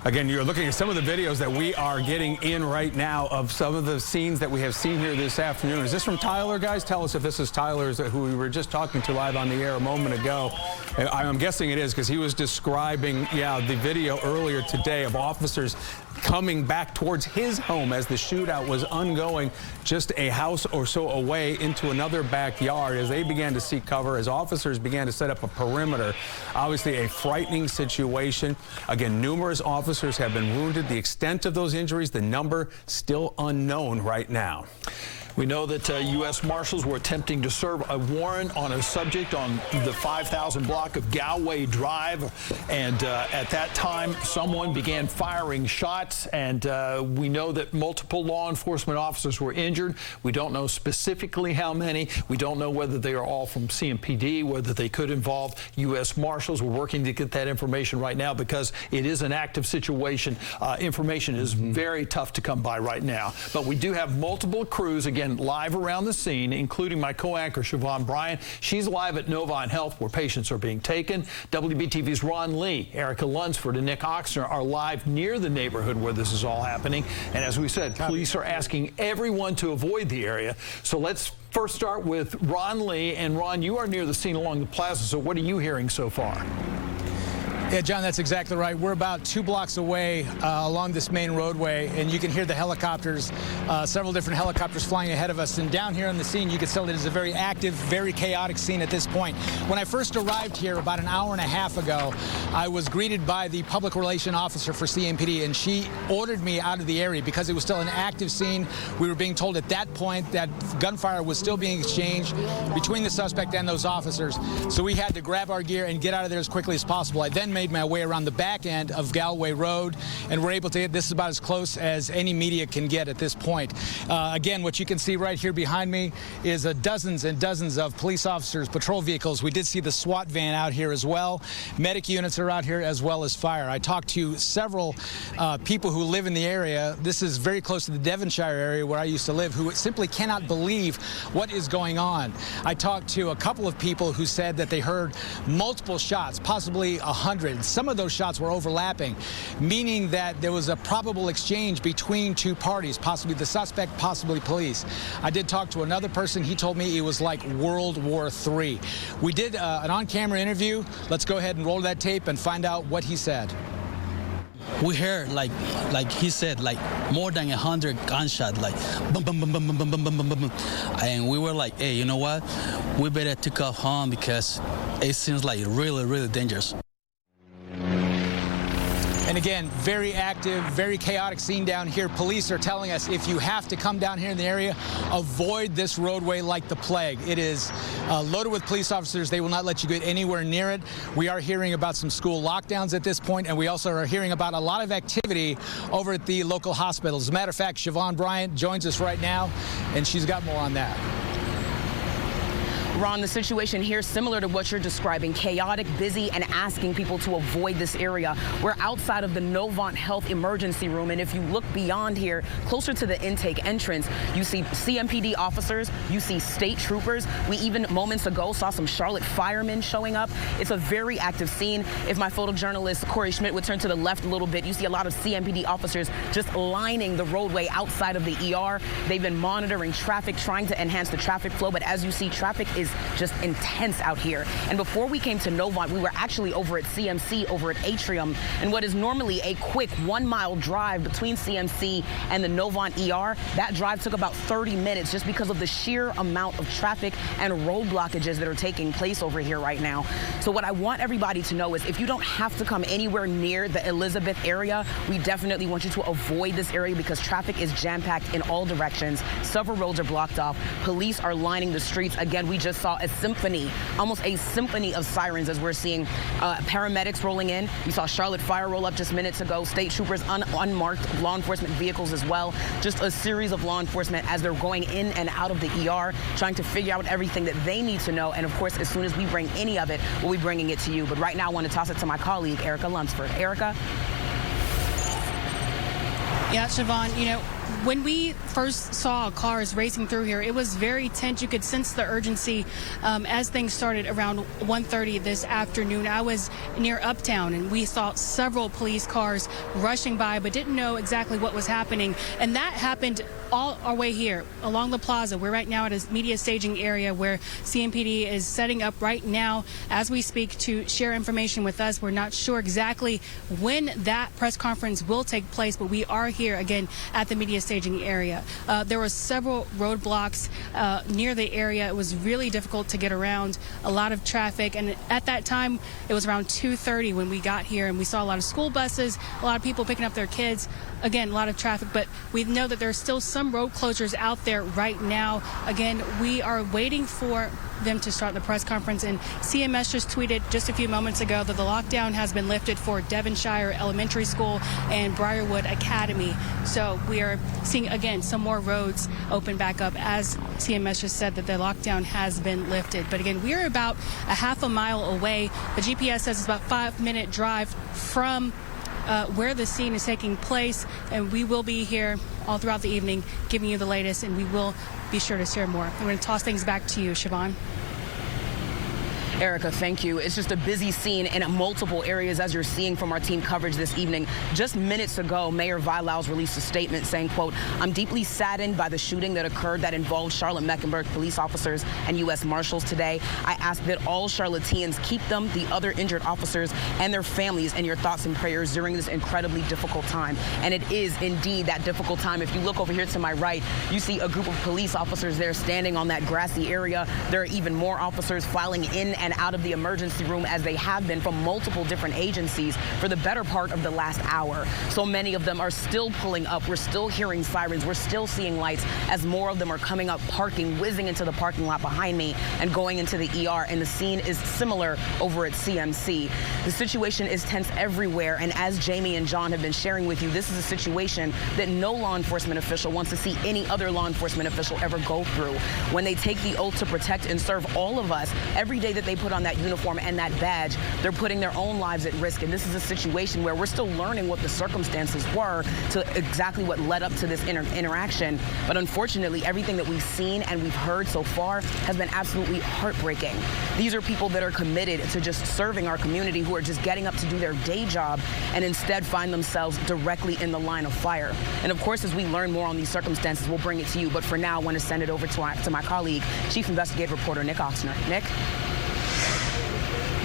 Again, you're looking at some of the videos that we are getting in right now of some of the scenes that we have seen here this afternoon. Is this from Tyler, guys? Tell us if this is Tyler, who we were just talking to live on the air a moment ago. I'm guessing it is because he was describing, the video earlier today of officers coming back towards his home as the shootout was ongoing just a house or so away into another backyard as they began to seek cover, as officers began to set up a perimeter. Obviously a frightening situation. Again, numerous officers have been wounded. The extent of those injuries, the number, still unknown right now. We know that U.S. Marshals were attempting to serve a warrant on a subject on the 5,000 block of Galway Drive, and at that time, someone began firing shots, and we know that multiple law enforcement officers were injured. We don't know specifically how many. We don't know whether they are all from CMPD, whether they could involve U.S. Marshals. We're working to get that information right now because it is an active situation. Information is very tough to come by right now, but we do have multiple crews, again, live around the scene, including my co-anchor, Siobhan Bryan. She's live at Novant Health, where patients are being taken. WBTV's Ron Lee, Erica Lunsford, and Nick Oxner are live near the neighborhood where this is all happening. And as we said, police are asking everyone to avoid the area. So let's first start with Ron Lee. And Ron, you are near the scene along the plaza, so what are you hearing so far? Yeah, John, that's exactly right. We're about 2 blocks away along this main roadway, and you can hear the helicopters, several different helicopters flying ahead of us. And down here on the scene, you can tell it is a very active, very chaotic scene at this point. When I first arrived here about an hour and a half ago, I was greeted by the public relation officer for CMPD, and she ordered me out of the area because it was still an active scene. We were being told at that point that gunfire was still being exchanged between the suspect and those officers. So we had to grab our gear and get out of there as quickly as possible. I then made my way around the back end of Galway Road, and we're able to get this is about as close as any media can get at this point. Again, what you can see right here behind me is dozens and dozens of police officers, patrol vehicles. We did see the SWAT van out here as well. Medic units are out here as well as fire. I talked to several people who live in the area. This is very close to the Devonshire area where I used to live, who simply cannot believe what is going on. I talked to a couple of people who said that they heard multiple shots, possibly 100. Some of those shots were overlapping, meaning that there was a probable exchange between 2 parties, possibly the suspect, possibly police. I did talk to another person. He told me it was like World War III. We did an on-camera interview. Let's go ahead and roll that tape and find out what he said. We heard, like he said, like more than 100 gunshots, like boom, boom, boom, boom, boom, boom, boom, boom, boom, boom. And we were like, hey, you know what? We better take off home because it seems like really, really dangerous. And again, very active, very chaotic scene down here. Police are telling us if you have to come down here in the area, avoid this roadway like the plague. It is loaded with police officers. They will not let you get anywhere near it. We are hearing about some school lockdowns at this point, and we also are hearing about a lot of activity over at the local hospitals. As a matter of fact, Siobhan Bryant joins us right now, and she's got more on that. Ron, the situation here is similar to what you're describing, chaotic, busy, and asking people to avoid this area. We're outside of the Novant Health Emergency Room, and if you look beyond here, closer to the intake entrance, you see CMPD officers, you see state troopers. We even moments ago saw some Charlotte firemen showing up. It's a very active scene. If my photojournalist Corey Schmidt would turn to the left a little bit, you see a lot of CMPD officers just lining the roadway outside of the ER. They've been monitoring traffic, trying to enhance the traffic flow, but as you see, traffic is just intense out here. And before we came to Novant, we were actually over at CMC, over at Atrium, and what is normally a quick 1 mile drive between CMC and the Novant ER, that drive took about 30 minutes just because of the sheer amount of traffic and road blockages that are taking place over here right now. So what I want everybody to know is if you don't have to come anywhere near the Elizabeth area, we definitely want you to avoid this area because traffic is jam-packed in all directions. Several roads are blocked off. Police are lining the streets. Again, we just saw a symphony, almost a symphony of sirens as we're seeing paramedics rolling in. We saw Charlotte Fire roll up just minutes ago, state troopers, unmarked law enforcement vehicles as well. Just a series of law enforcement as they're going in and out of the ER, trying to figure out everything that they need to know. And of course, as soon as we bring any of it, we'll be bringing it to you. But right now, I want to toss it to my colleague, Erica Lunsford. Erica? Yeah, Siobhan, you know, when we first saw cars racing through here, it was very tense. You could sense the urgency as things started around 1:30 this afternoon. I was near Uptown, and we saw several police cars rushing by, but didn't know exactly what was happening. And that happened all our way here along the plaza. We're right now at a media staging area where CMPD is setting up right now as we speak to share information with us. We're not sure exactly when that press conference will take place, but we are here again at the media staging area. There were several roadblocks near the area. It was really difficult to get around, a lot of traffic, and at that time it was around 2:30 when we got here, and we saw a lot of school buses, a lot of people picking up their kids. Again, a lot of traffic, but we know that there's still some road closures out there right now. Again, we are waiting for them to start the press conference, and CMS just tweeted just a few moments ago that the lockdown has been lifted for Devonshire Elementary School and Briarwood Academy. So we are seeing, again, some more roads open back up as CMS just said that the lockdown has been lifted. But again, we are about a half a mile away. The GPS says it's about a 5-minute drive from where the scene is taking place, and we will be here all throughout the evening giving you the latest, and we will be sure to share more. I'm going to toss things back to you, Siobhan. Erica, thank you. It's just a busy scene in multiple areas as you're seeing from our team coverage this evening. Just minutes ago, Mayor Vilaus released a statement saying, quote, "I'm deeply saddened by the shooting that occurred that involved Charlotte-Mecklenburg police officers and U.S. Marshals today. I ask that all Charlotteans keep them, the other injured officers, and their families in your thoughts and prayers during this incredibly difficult time." And it is indeed that difficult time. If you look over here to my right, you see a group of police officers there standing on that grassy area. There are even more officers filing in and out of the emergency room as they have been from multiple different agencies for the better part of the last hour. So many of them are still pulling up. We're still hearing sirens. We're still seeing lights as more of them are coming up, parking, whizzing into the parking lot behind me and going into the ER. And the scene is similar over at CMC. The situation is tense everywhere. And as Jamie and John have been sharing with you, this is a situation that no law enforcement official wants to see any other law enforcement official ever go through. When they take the oath to protect and serve all of us, every day that they put on that uniform and that badge, they're putting their own lives at risk. And this is a situation where we're still learning what the circumstances were to exactly what led up to this interaction. But unfortunately, everything that we've seen and we've heard so far has been absolutely heartbreaking. These are people that are committed to just serving our community, who are just getting up to do their day job and instead find themselves directly in the line of fire. And of course, as we learn more on these circumstances, we'll bring it to you. But for now, I want to send it over to my colleague, Chief Investigative Reporter Nick Oxner. Nick?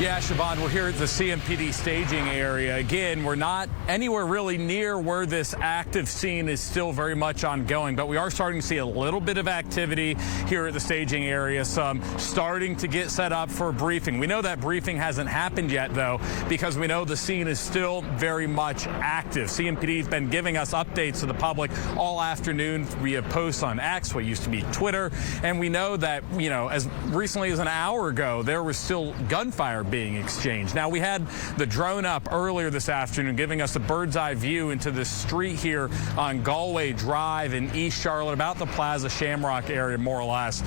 Yeah, Siobhan, we're here at the CMPD staging area. Again, we're not anywhere really near where this active scene is still very much ongoing, but we are starting to see a little bit of activity here at the staging area, some starting to get set up for a briefing. We know that briefing hasn't happened yet, though, because we know the scene is still very much active. CMPD has been giving us updates to the public all afternoon via posts on X, what used to be Twitter, and we know that, you know, as recently as an hour ago, there was still gunfire being exchanged. Now, we had the drone up earlier this afternoon giving us a bird's eye view into the street here on Galway Drive in East Charlotte, about the Plaza Shamrock area, more or less,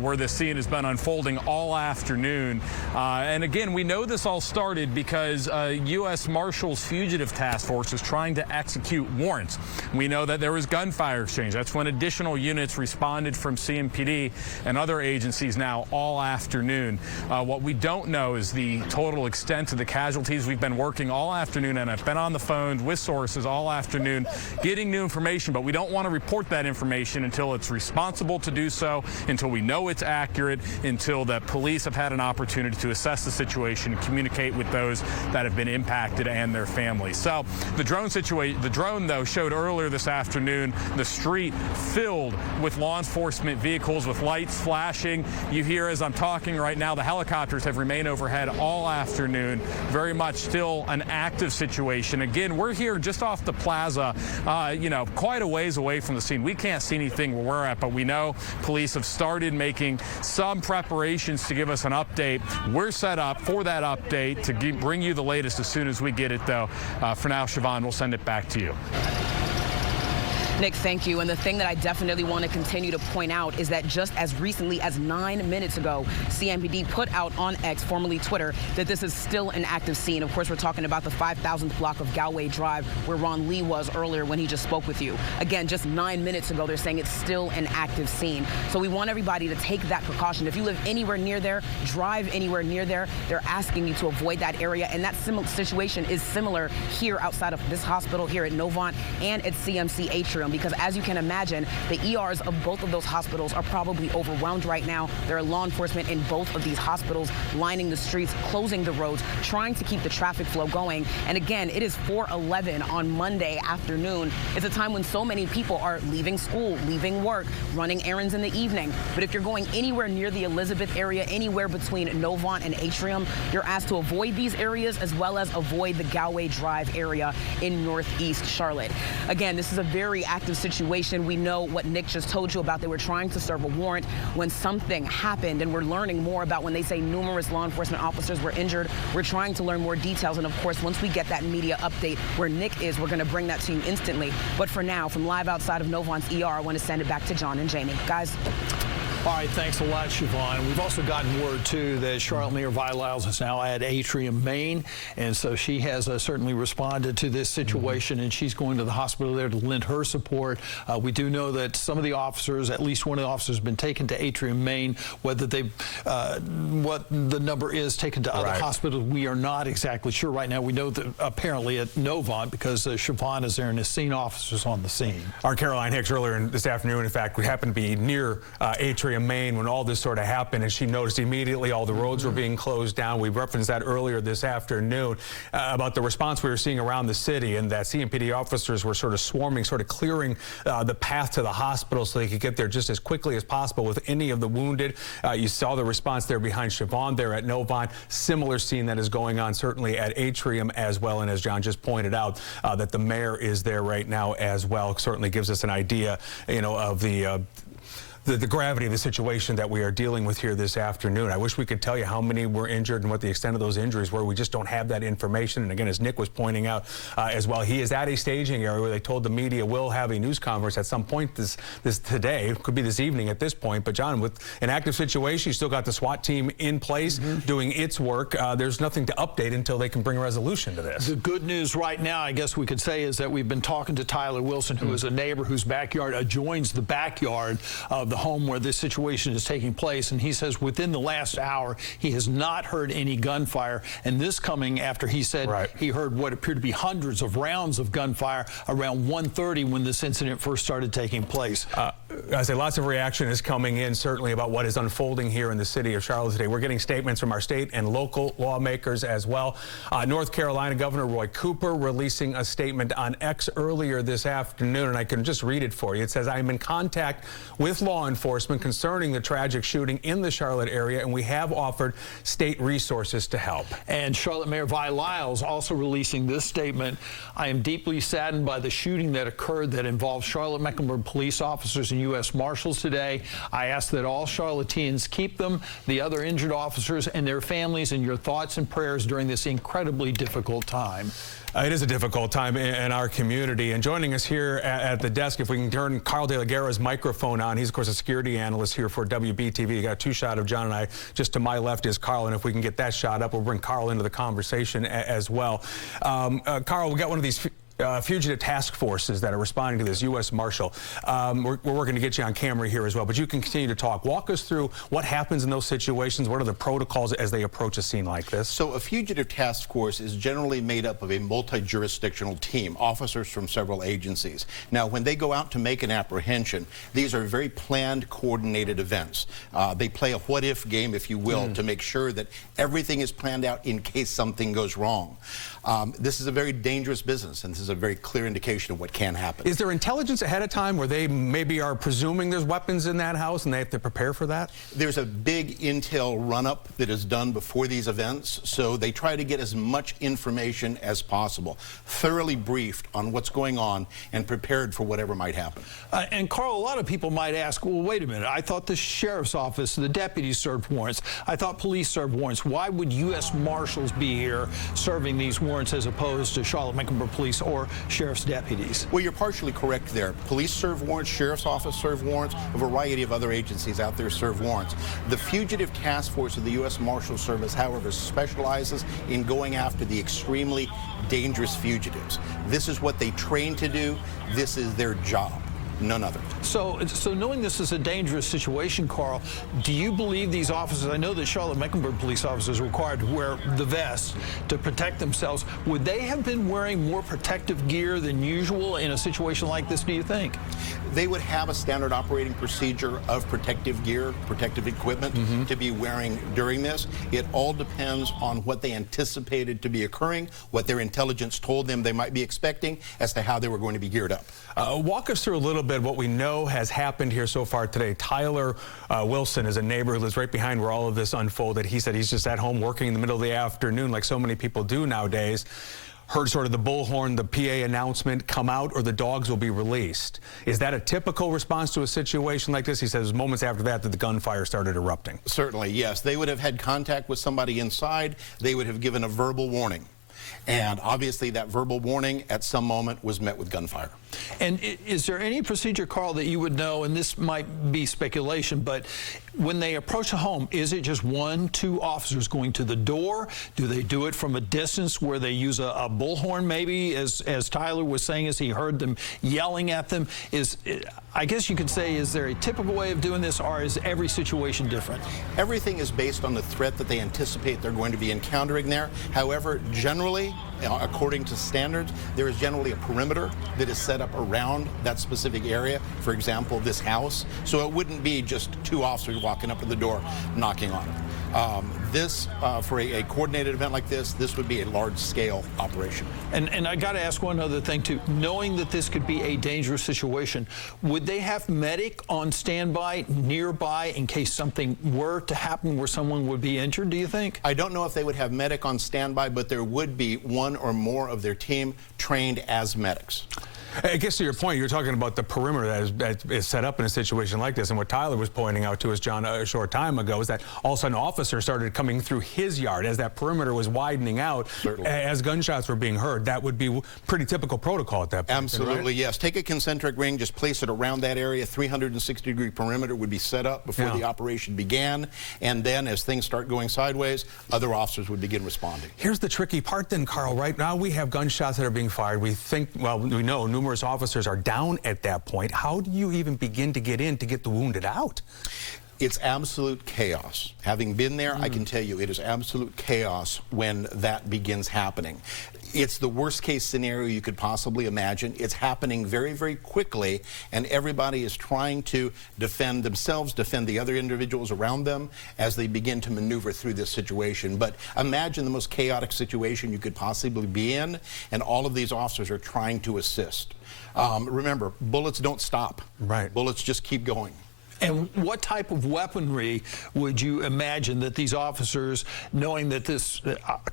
where the scene has been unfolding all afternoon. And again, we know this all started because U.S. Marshals Fugitive Task Force is trying to execute warrants. We know that there was gunfire exchange. That's when additional units responded from CMPD and other agencies now all afternoon. What we don't know is the total extent of the casualties. We've been working all afternoon, and I've been on the phone with sources all afternoon getting new information, but we don't want to report that information until it's responsible to do so, until we know it's accurate, until the police have had an opportunity to assess the situation and communicate with those that have been impacted and their families. So the drone though showed earlier this afternoon the street filled with law enforcement vehicles with lights flashing. You hear, as I'm talking right now, the helicopters have remained overhead all afternoon. Very much still an active situation. Again, we're here just off the plaza, you know, quite a ways away from the scene. We can't see anything where we're at, but we know police have started making some preparations to give us an update. We're set up for that update to bring you the latest as soon as we get it, though. For now, Siobhan, we'll send it back to you. Nick, thank you. And the thing that I definitely want to continue to point out is that just as recently as 9 minutes ago, CMPD put out on X, formerly Twitter, that this is still an active scene. Of course, we're talking about the 5,000th block of Galway Drive, where Ron Lee was earlier when he just spoke with you. Again, just 9 minutes ago, they're saying it's still an active scene. So we want everybody to take that precaution. If you live anywhere near there, drive anywhere near there, they're asking you to avoid that area. And that situation is similar here outside of this hospital here at Novant and at CMC Atrium, because as you can imagine, the ERs of both of those hospitals are probably overwhelmed right now. There are law enforcement in both of these hospitals lining the streets, closing the roads, trying to keep the traffic flow going. And again, it is 4:11 on Monday afternoon. It's a time when so many people are leaving school, leaving work, running errands in the evening. But if you're going anywhere near the Elizabeth area, anywhere between Novant and Atrium, you're asked to avoid these areas as well as avoid the Galway Drive area in Northeast Charlotte. Again, this is a very active situation. We know what Nick just told you about. They were trying to serve a warrant when something happened, and we're learning more about when they say numerous law enforcement officers were injured. We're trying to learn more details, and of course, once we get that media update where Nick is, we're going to bring that to you instantly. But for now, from live outside of Novant's ER, I want to send it back to John and Jamie. Guys. All right, thanks a lot, Siobhan. We've also gotten word, too, that Charlotte Mayor Vi Lyles is now at Atrium, Maine, and so she has certainly responded to this situation, and she's going to the hospital there to lend her support. We do know that some of the officers, at least one of the officers, has been taken to Atrium, Maine. Whether they've, what the number is taken to other hospitals, we are not exactly sure right now. We know that apparently at Novant, because Siobhan is there and has seen officers on the scene. Our Caroline Hicks earlier this afternoon, in fact, we happened to be near Atrium, Maine, when all this sort of happened, and she noticed immediately all the roads were being closed down. We referenced that earlier this afternoon about the response we were seeing around the city, and that CMPD officers were sort of swarming, sort of clearing the path to the hospital so they could get there just as quickly as possible with any of the wounded. You saw the response there behind Siobhan there at Novant. Similar scene that is going on certainly at Atrium as well, and as John just pointed out, that the mayor is there right now as well. Certainly gives us an idea, you know, of the gravity of the situation that we are dealing with here this afternoon. I wish we could tell you how many were injured and what the extent of those injuries were. We just don't have that information. And again, as Nick was pointing out as well, he is at a staging area where they told the media will have a news conference at some point this today. It could be this evening at this point. But John, with an active situation, you still got the SWAT team in place doing its work. There's nothing to update until they can bring a resolution to this. The good news right now, I guess we could say, is that we've been talking to Tyler Wilson, who is a neighbor whose backyard adjoins the backyard of the home where this situation is taking place, and he says within the last hour he has not heard any gunfire, and this coming after he said he heard what appeared to be hundreds of rounds of gunfire around 1:30 when this incident first started taking place. I say lots of reaction is coming in certainly about what is unfolding here in the city of Charlotte today. We're getting statements from our state and local lawmakers as well. North Carolina Governor Roy Cooper releasing a statement on X earlier this afternoon, and I can just read it for you. It says, I am in contact with law enforcement concerning the tragic shooting in the Charlotte area, and we have offered state resources to help. And Charlotte Mayor Vi Lyles also releasing this statement. I am deeply saddened by the shooting that occurred that involved Charlotte-Mecklenburg police officers. And and U.S. Marshals today. I ask that all Charlotteans keep them, the other injured officers, and their families in your thoughts and prayers during this incredibly difficult time. It is a difficult time in our community. And joining us here at the desk, if we can turn Carl De La Guerra's microphone on. He's, of course, a security analyst here for WBTV. You got a two-shot of John and I. Just to my left is Carl, and if we can get that shot up, we'll bring Carl into the conversation as well. Carl, we got one of these fugitive task forces that are responding to this, U.S. Marshal. We're working to get you on camera here as well, but you can continue to talk. Walk us through what happens in those situations. What are the protocols as they approach a scene like this? So a fugitive task force is generally made up of a multi-jurisdictional team, officers from several agencies. Now, when they go out to make an apprehension, these are very planned, coordinated events. They play a what-if game, if you will, to make sure that everything is planned out in case something goes wrong. This is a very dangerous business, and this is a very clear indication of what can happen. Is there intelligence ahead of time where they maybe are presuming there's weapons in that house and they have to prepare for that? There's a big intel run-up that is done before these events, so they try to get as much information as possible, thoroughly briefed on what's going on and prepared for whatever might happen. And Carl, a lot of people might ask, well, wait a minute, I thought the sheriff's office, the deputies served warrants. I thought police served warrants. Why would U.S. Marshals be here serving these warrants as opposed to Charlotte-Mecklenburg Police or sheriff's deputies? Well, you're partially correct there. Police serve warrants, sheriff's office serve warrants, a variety of other agencies out there serve warrants. The Fugitive Task Force of the U.S. Marshal Service, however, specializes in going after the extremely dangerous fugitives. This is what they train to do. This is their job. None other. So knowing this is a dangerous situation, Carl, do you believe these officers, I know that Charlotte-Mecklenburg police officers are required to wear the vest to protect themselves. Would they have been wearing more protective gear than usual in a situation like this, do you think? They would have a standard operating procedure of protective gear, protective equipment to be wearing during this. It all depends on what they anticipated to be occurring, what their intelligence told them they might be expecting as to how they were going to be geared up. Walk us through a little bit what we know has happened here so far today. Tyler Wilson is a neighbor who lives right behind where all of this unfolded. He said he's just at home working in the middle of the afternoon like so many people do nowadays. Heard sort of the bullhorn, the PA announcement, come out or the dogs will be released. Is that a typical response to a situation like this? He says moments after that the gunfire started erupting. Certainly, yes. They would have had contact with somebody inside. They would have given a verbal warning. And obviously that verbal warning at some moment was met with gunfire. And is there any procedure, Carl, that you would know, and this might be speculation, but when they approach a home, is it just 1, 2 officers going to the door? Do they do it from a distance where they use a bullhorn maybe, as Tyler was saying as he heard them yelling at them? I guess you could say, is there a typical way of doing this, or is every situation different? Everything is based on the threat that they anticipate they're going to be encountering there. However, generally, according to standards, there is generally a perimeter that is set up around that specific area. For example, this house. So it wouldn't be just 2 officers walking up to the door, knocking on it. For a coordinated event like this would be a large-scale operation. And I got to ask one other thing, too. Knowing that this could be a dangerous situation, would they have medic on standby nearby in case something were to happen where someone would be injured, do you think? I don't know if they would have medic on standby, but there would be 1 or more of their team trained as medics. I guess to your point, you're talking about the perimeter that is set up in a situation like this. And what Tyler was pointing out to us, John, a short time ago, is that all of a sudden officers started coming through his yard as that perimeter was widening out. Certainly. As gunshots were being heard. That would be pretty typical protocol at that point. Absolutely, right? yes. Take a concentric ring, just place it around that area. 360-degree perimeter would be set up before the operation began. And then as things start going sideways, other officers would begin responding. Here's the tricky part then, Carl. Right now we have gunshots that are being fired. We think, well, we know numerous officers are down at that point. How do you even begin to get in to get the wounded out? It's absolute chaos. Having been there, I can tell you it is absolute chaos when that begins happening. It's the worst case scenario you could possibly imagine. It's happening very, very quickly, and everybody is trying to defend themselves, defend the other individuals around them as they begin to maneuver through this situation. But imagine the most chaotic situation you could possibly be in, and all of these officers are trying to assist. Remember, bullets don't stop. Right. Bullets just keep going. And what type of weaponry would you imagine that these officers, knowing that this,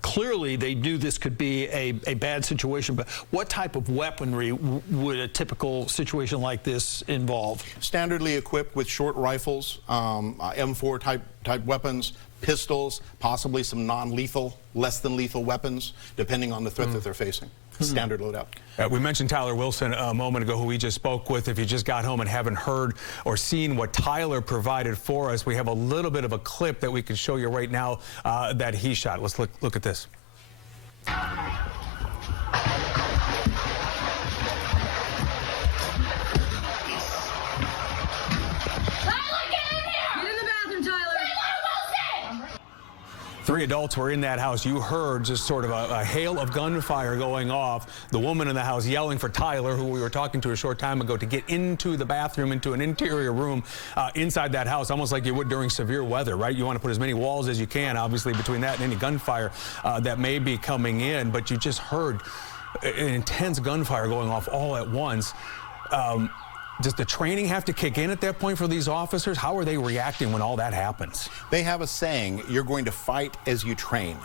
clearly they knew this could be a bad situation, but what type of weaponry would a typical situation like this involve? Standardly equipped with short rifles, M4 type weapons, pistols, possibly some non-lethal, less than lethal weapons, depending on the threat that they're facing. Standard loadout. We mentioned Tyler Wilson a moment ago, who we just spoke with. If you just got home and haven't heard or seen what Tyler provided for us, we have a little bit of a clip that we can show you right now that he shot. Let's look at this. Three adults were in that house. You heard just sort of a hail of gunfire going off. The woman in the house yelling for Tyler, who we were talking to a short time ago, to get into the bathroom, into an interior room inside that house, almost like you would during severe weather, right? You want to put as many walls as you can, obviously, between that and any gunfire that may be coming in. But you just heard an intense gunfire going off all at once. Does the training have to kick in at that point for these officers? How are they reacting when all that happens? They have a saying, you're going to fight as you train.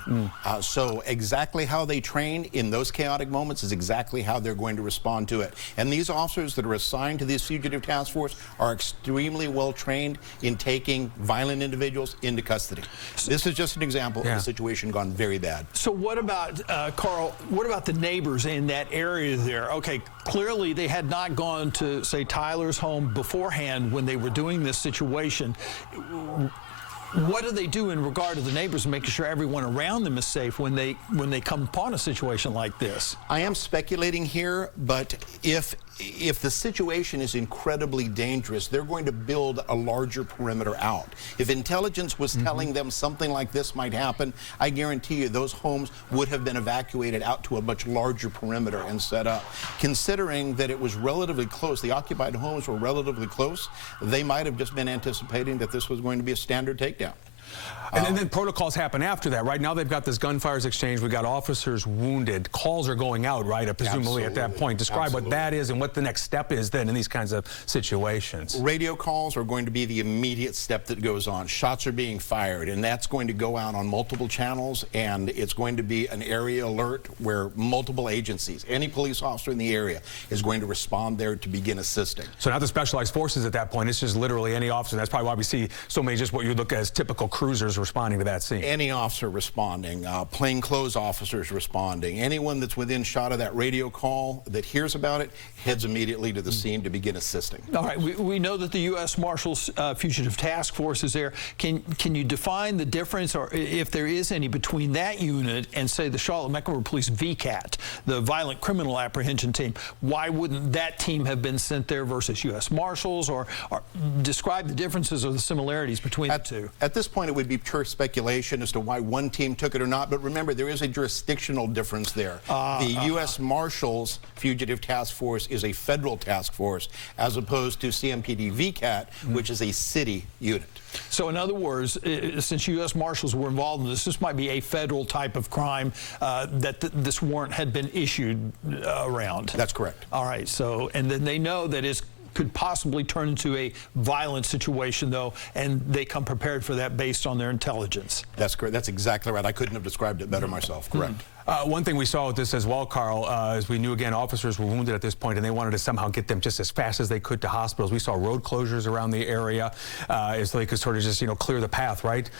So exactly how they train in those chaotic moments is exactly how they're going to respond to it. And these officers that are assigned to this fugitive task force are extremely well trained in taking violent individuals into custody. This is just an example of a situation gone very bad. So what about, Carl, what about the neighbors in that area there? Okay, clearly they had not gone to, say, Tyler's home beforehand when they were doing this situation. What do they do in regard to the neighbors and making sure everyone around them is safe when they come upon a situation like this? I am speculating here, but if the situation is incredibly dangerous, they're going to build a larger perimeter out. If intelligence was telling them something like this might happen, I guarantee you those homes would have been evacuated out to a much larger perimeter and set up. Considering that it was relatively close, the occupied homes were relatively close, they might have just been anticipating that this was going to be a standard takedown. And then protocols happen after that, right? Now they've got this gunfires exchange. We've got officers wounded. Calls are going out, right, presumably at that point. Describe what that is and what the next step is then in these kinds of situations. Radio calls are going to be the immediate step that goes on. Shots are being fired, and that's going to go out on multiple channels, and it's going to be an area alert where multiple agencies, any police officer in the area is going to respond there to begin assisting. So not the specialized forces at that point. It's just literally any officer. That's probably why we see so many just what you look at as typical cruisers responding to that scene. Any officer responding, plainclothes officers responding, anyone that's within shot of that radio call that hears about it heads immediately to the scene to begin assisting. All right, we know that the U.S. Marshals Fugitive Task Force is there. Can you define the difference, or if there is any, between that unit and, say, the Charlotte-Mecklenburg Police VCAT, the Violent Criminal Apprehension Team? Why wouldn't that team have been sent there versus U.S. Marshals, or describe the differences or the similarities between the two? At this point, it would be pure speculation as to why one team took it or not, but remember, there is a jurisdictional difference there. The U.S. Marshals Fugitive Task Force is a federal task force, as opposed to CMPD VCAT, which is a city unit. So in other words, since U.S. Marshals were involved in this might be a federal type of crime that this warrant had been issued around. That's correct. All right, so, and then they know that it could possibly turn into a violent situation, though, and they come prepared for that based on their intelligence. That's correct. That's exactly right. I couldn't have described it better myself. Correct. One thing we saw with this as well, Carl, is we knew, again, officers were wounded at this point, and they wanted to somehow get them just as fast as they could to hospitals. We saw road closures around the area so they could sort of just, clear the path, right?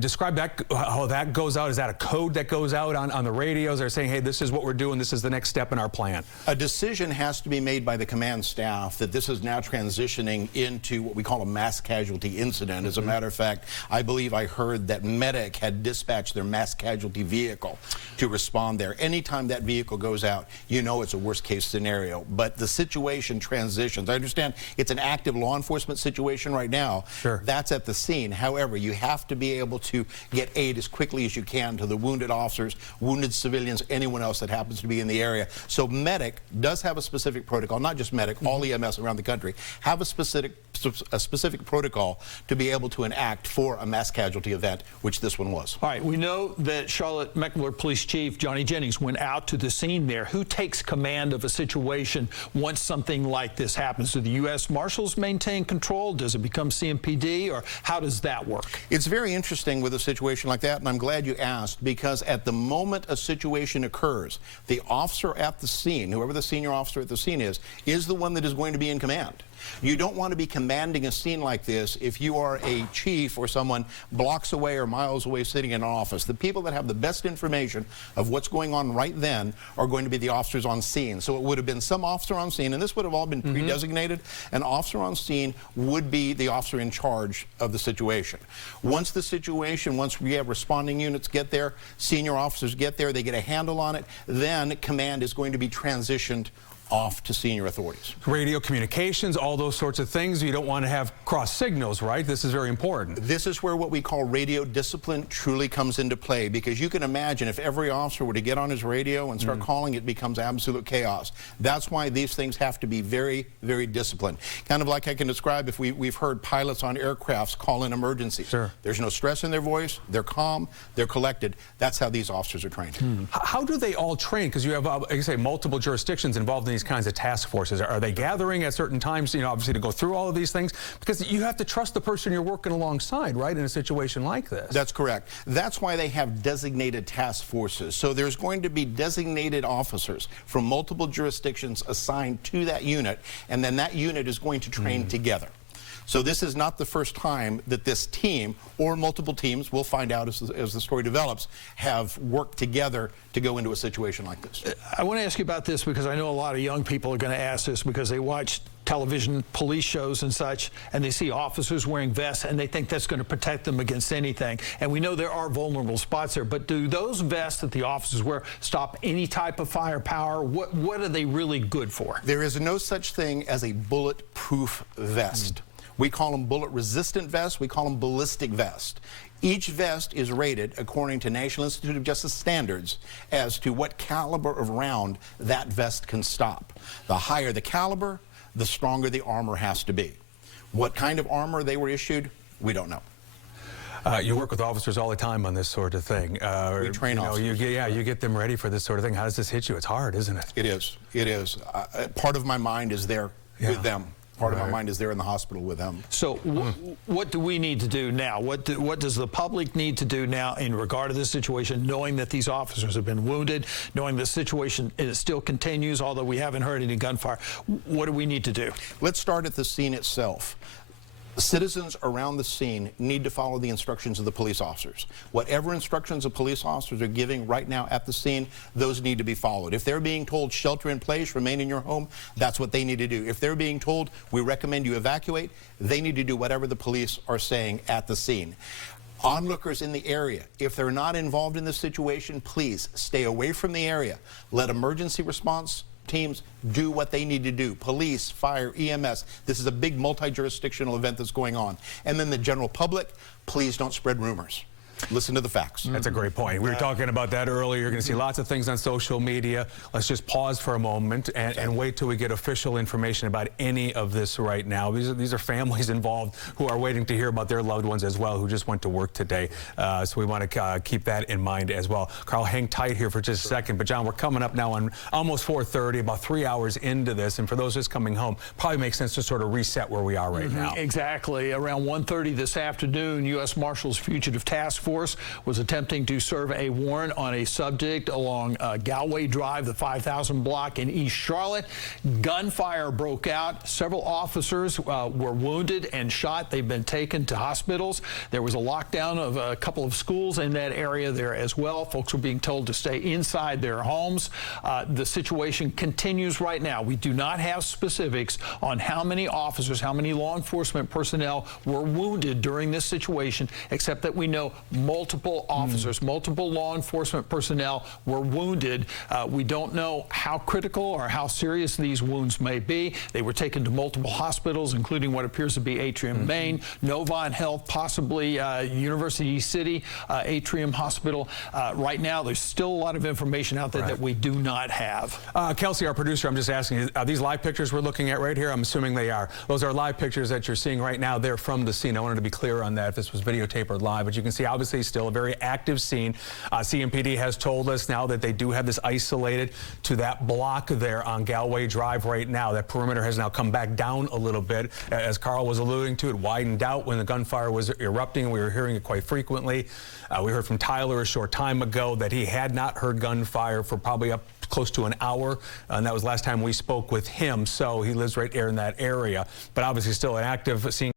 Describe that, how that goes out. Is that a code that goes out on the radios? They're saying, hey, this is what we're doing. This is the next step in our plan. A decision has to be made by the command staff that this is now transitioning into what we call a mass casualty incident. As a matter of fact, I believe I heard that Medic had dispatched their mass casualty vehicle to respond there. Anytime that vehicle goes out, you know it's a worst case scenario. But the situation transitions. I understand it's an active law enforcement situation right now. Sure. That's at the scene. However, you have to be able to get aid as quickly as you can to the wounded officers, wounded civilians, anyone else that happens to be in the area. So Medic does have a specific protocol, not just Medic, all EMS around the country have a specific protocol to be able to enact for a mass casualty event, which this one was. All right, we know that Charlotte-Mecklenburg Police Chief Chief Johnny Jennings went out to the scene there. Who takes command of a situation once something like this happens? Do the U.S. Marshals maintain control? Does it become CMPD, or how does that work? It's very interesting with a situation like that, and I'm glad you asked, because at the moment a situation occurs, the officer at the scene, whoever the senior officer at the scene is the one that is going to be in command. You don't want to be commanding a scene like this if you are a chief or someone blocks away or miles away sitting in an office. The people that have the best information of what's going on right then are going to be the officers on scene. So it would have been some officer on scene, and this would have all been pre-designated. An officer on scene would be the officer in charge of the situation. Once we have responding units get there, senior officers get there, they get a handle on it, then command is going to be transitioned off to senior authorities. Radio communications, all those sorts of things. You don't want to have cross signals, right? This is very important. This is where what we call radio discipline truly comes into play, because you can imagine if every officer were to get on his radio and start calling, it becomes absolute chaos. That's why these things have to be very, very disciplined. Kind of like I can describe if we've heard pilots on aircrafts call in emergencies. Sure. There's no stress in their voice, they're calm, they're collected. That's how these officers are trained. How do they all train? Because you have, like you say, multiple jurisdictions involved in these kinds of task forces. Are they gathering at certain times, you know, obviously to go through all of these things? Because you have to trust the person you're working alongside, right, in a situation like this. That's correct. That's why they have designated task forces. So there's going to be designated officers from multiple jurisdictions assigned to that unit, and then that unit is going to train together. So this is not the first time that this team, or multiple teams, we'll find out as the story develops, have worked together to go into a situation like this. I want to ask you about this because I know a lot of young people are going to ask this because they watch television police shows and such, and they see officers wearing vests, and they think that's going to protect them against anything. And we know there are vulnerable spots there, but do those vests that the officers wear stop any type of firepower? What are they really good for? There is no such thing as a bulletproof vest. We call them bullet-resistant vests. We call them ballistic vests. Each vest is rated according to National Institute of Justice standards as to what caliber of round that vest can stop. The higher the caliber, the stronger the armor has to be. What kind of armor they were issued, we don't know. You work with officers all the time on this sort of thing. We train officers. You get them ready for this sort of thing. How does this hit you? It's hard, isn't it? It is. It is. Part of my mind is there with them. Part of my mind is there in the hospital with them. So what do we need to do now? What does the public need to do now in regard to this situation, knowing that these officers have been wounded, knowing the situation still continues, although we haven't heard any gunfire? What do we need to do? Let's start at the scene itself. Citizens around the scene need to follow the instructions of the police officers. Whatever instructions the police officers are giving right now at the scene, those need to be followed. If they're being told shelter in place, remain in your home, that's what they need to do. If they're being told we recommend you evacuate, they need to do whatever the police are saying at the scene. Onlookers in the area, if they're not involved in this situation, please stay away from the area. Let emergency response teams do what they need to do. Police, fire, EMS. This is a big multi-jurisdictional event that's going on. And then the general public, please don't spread rumors. Listen to the facts. That's a great point. We were talking about that earlier. You're going to see lots of things on social media. Let's just pause for a moment and wait till we get official information about any of this right now. These are families involved who are waiting to hear about their loved ones as well, who just went to work today. So we want to keep that in mind as well. Carl, hang tight here for just a second. But John, we're coming up now on almost 4:30, about 3 hours into this. And for those just coming home, probably makes sense to sort of reset where we are right now. Exactly. Around 1:30 this afternoon, U.S. Marshals Fugitive Task Force was attempting to serve a warrant on a subject along Galway Drive, the 5000 block in East Charlotte. Gunfire broke out. Several officers were wounded and shot. They've been taken to hospitals. There was a lockdown of a couple of schools in that area there as well. Folks were being told to stay inside their homes. The situation continues right now. We do not have specifics on how many officers, how many law enforcement personnel were wounded during this situation, except that we know multiple officers, multiple law enforcement personnel were wounded. We don't know how critical or how serious these wounds may be. They were taken to multiple hospitals, including what appears to be Atrium, Maine, Novant Health, possibly University City Atrium Hospital. Right now, there's still a lot of information out there that we do not have. Kelsey, our producer, I'm just asking you, are these live pictures we're looking at right here? I'm assuming they are. Those are live pictures that you're seeing right now. They're from the scene. I wanted to be clear on that if this was videotape or live, but you can see obviously obviously still a very active scene. CMPD has told us now that they do have this isolated to that block there on Galway Drive right now. That perimeter has now come back down a little bit. As Carl was alluding to, it widened out when the gunfire was erupting, and we were hearing it quite frequently. We heard from Tyler a short time ago that he had not heard gunfire for probably up close to an hour, and that was last time we spoke with him. So he lives right there in that area, but obviously still an active scene.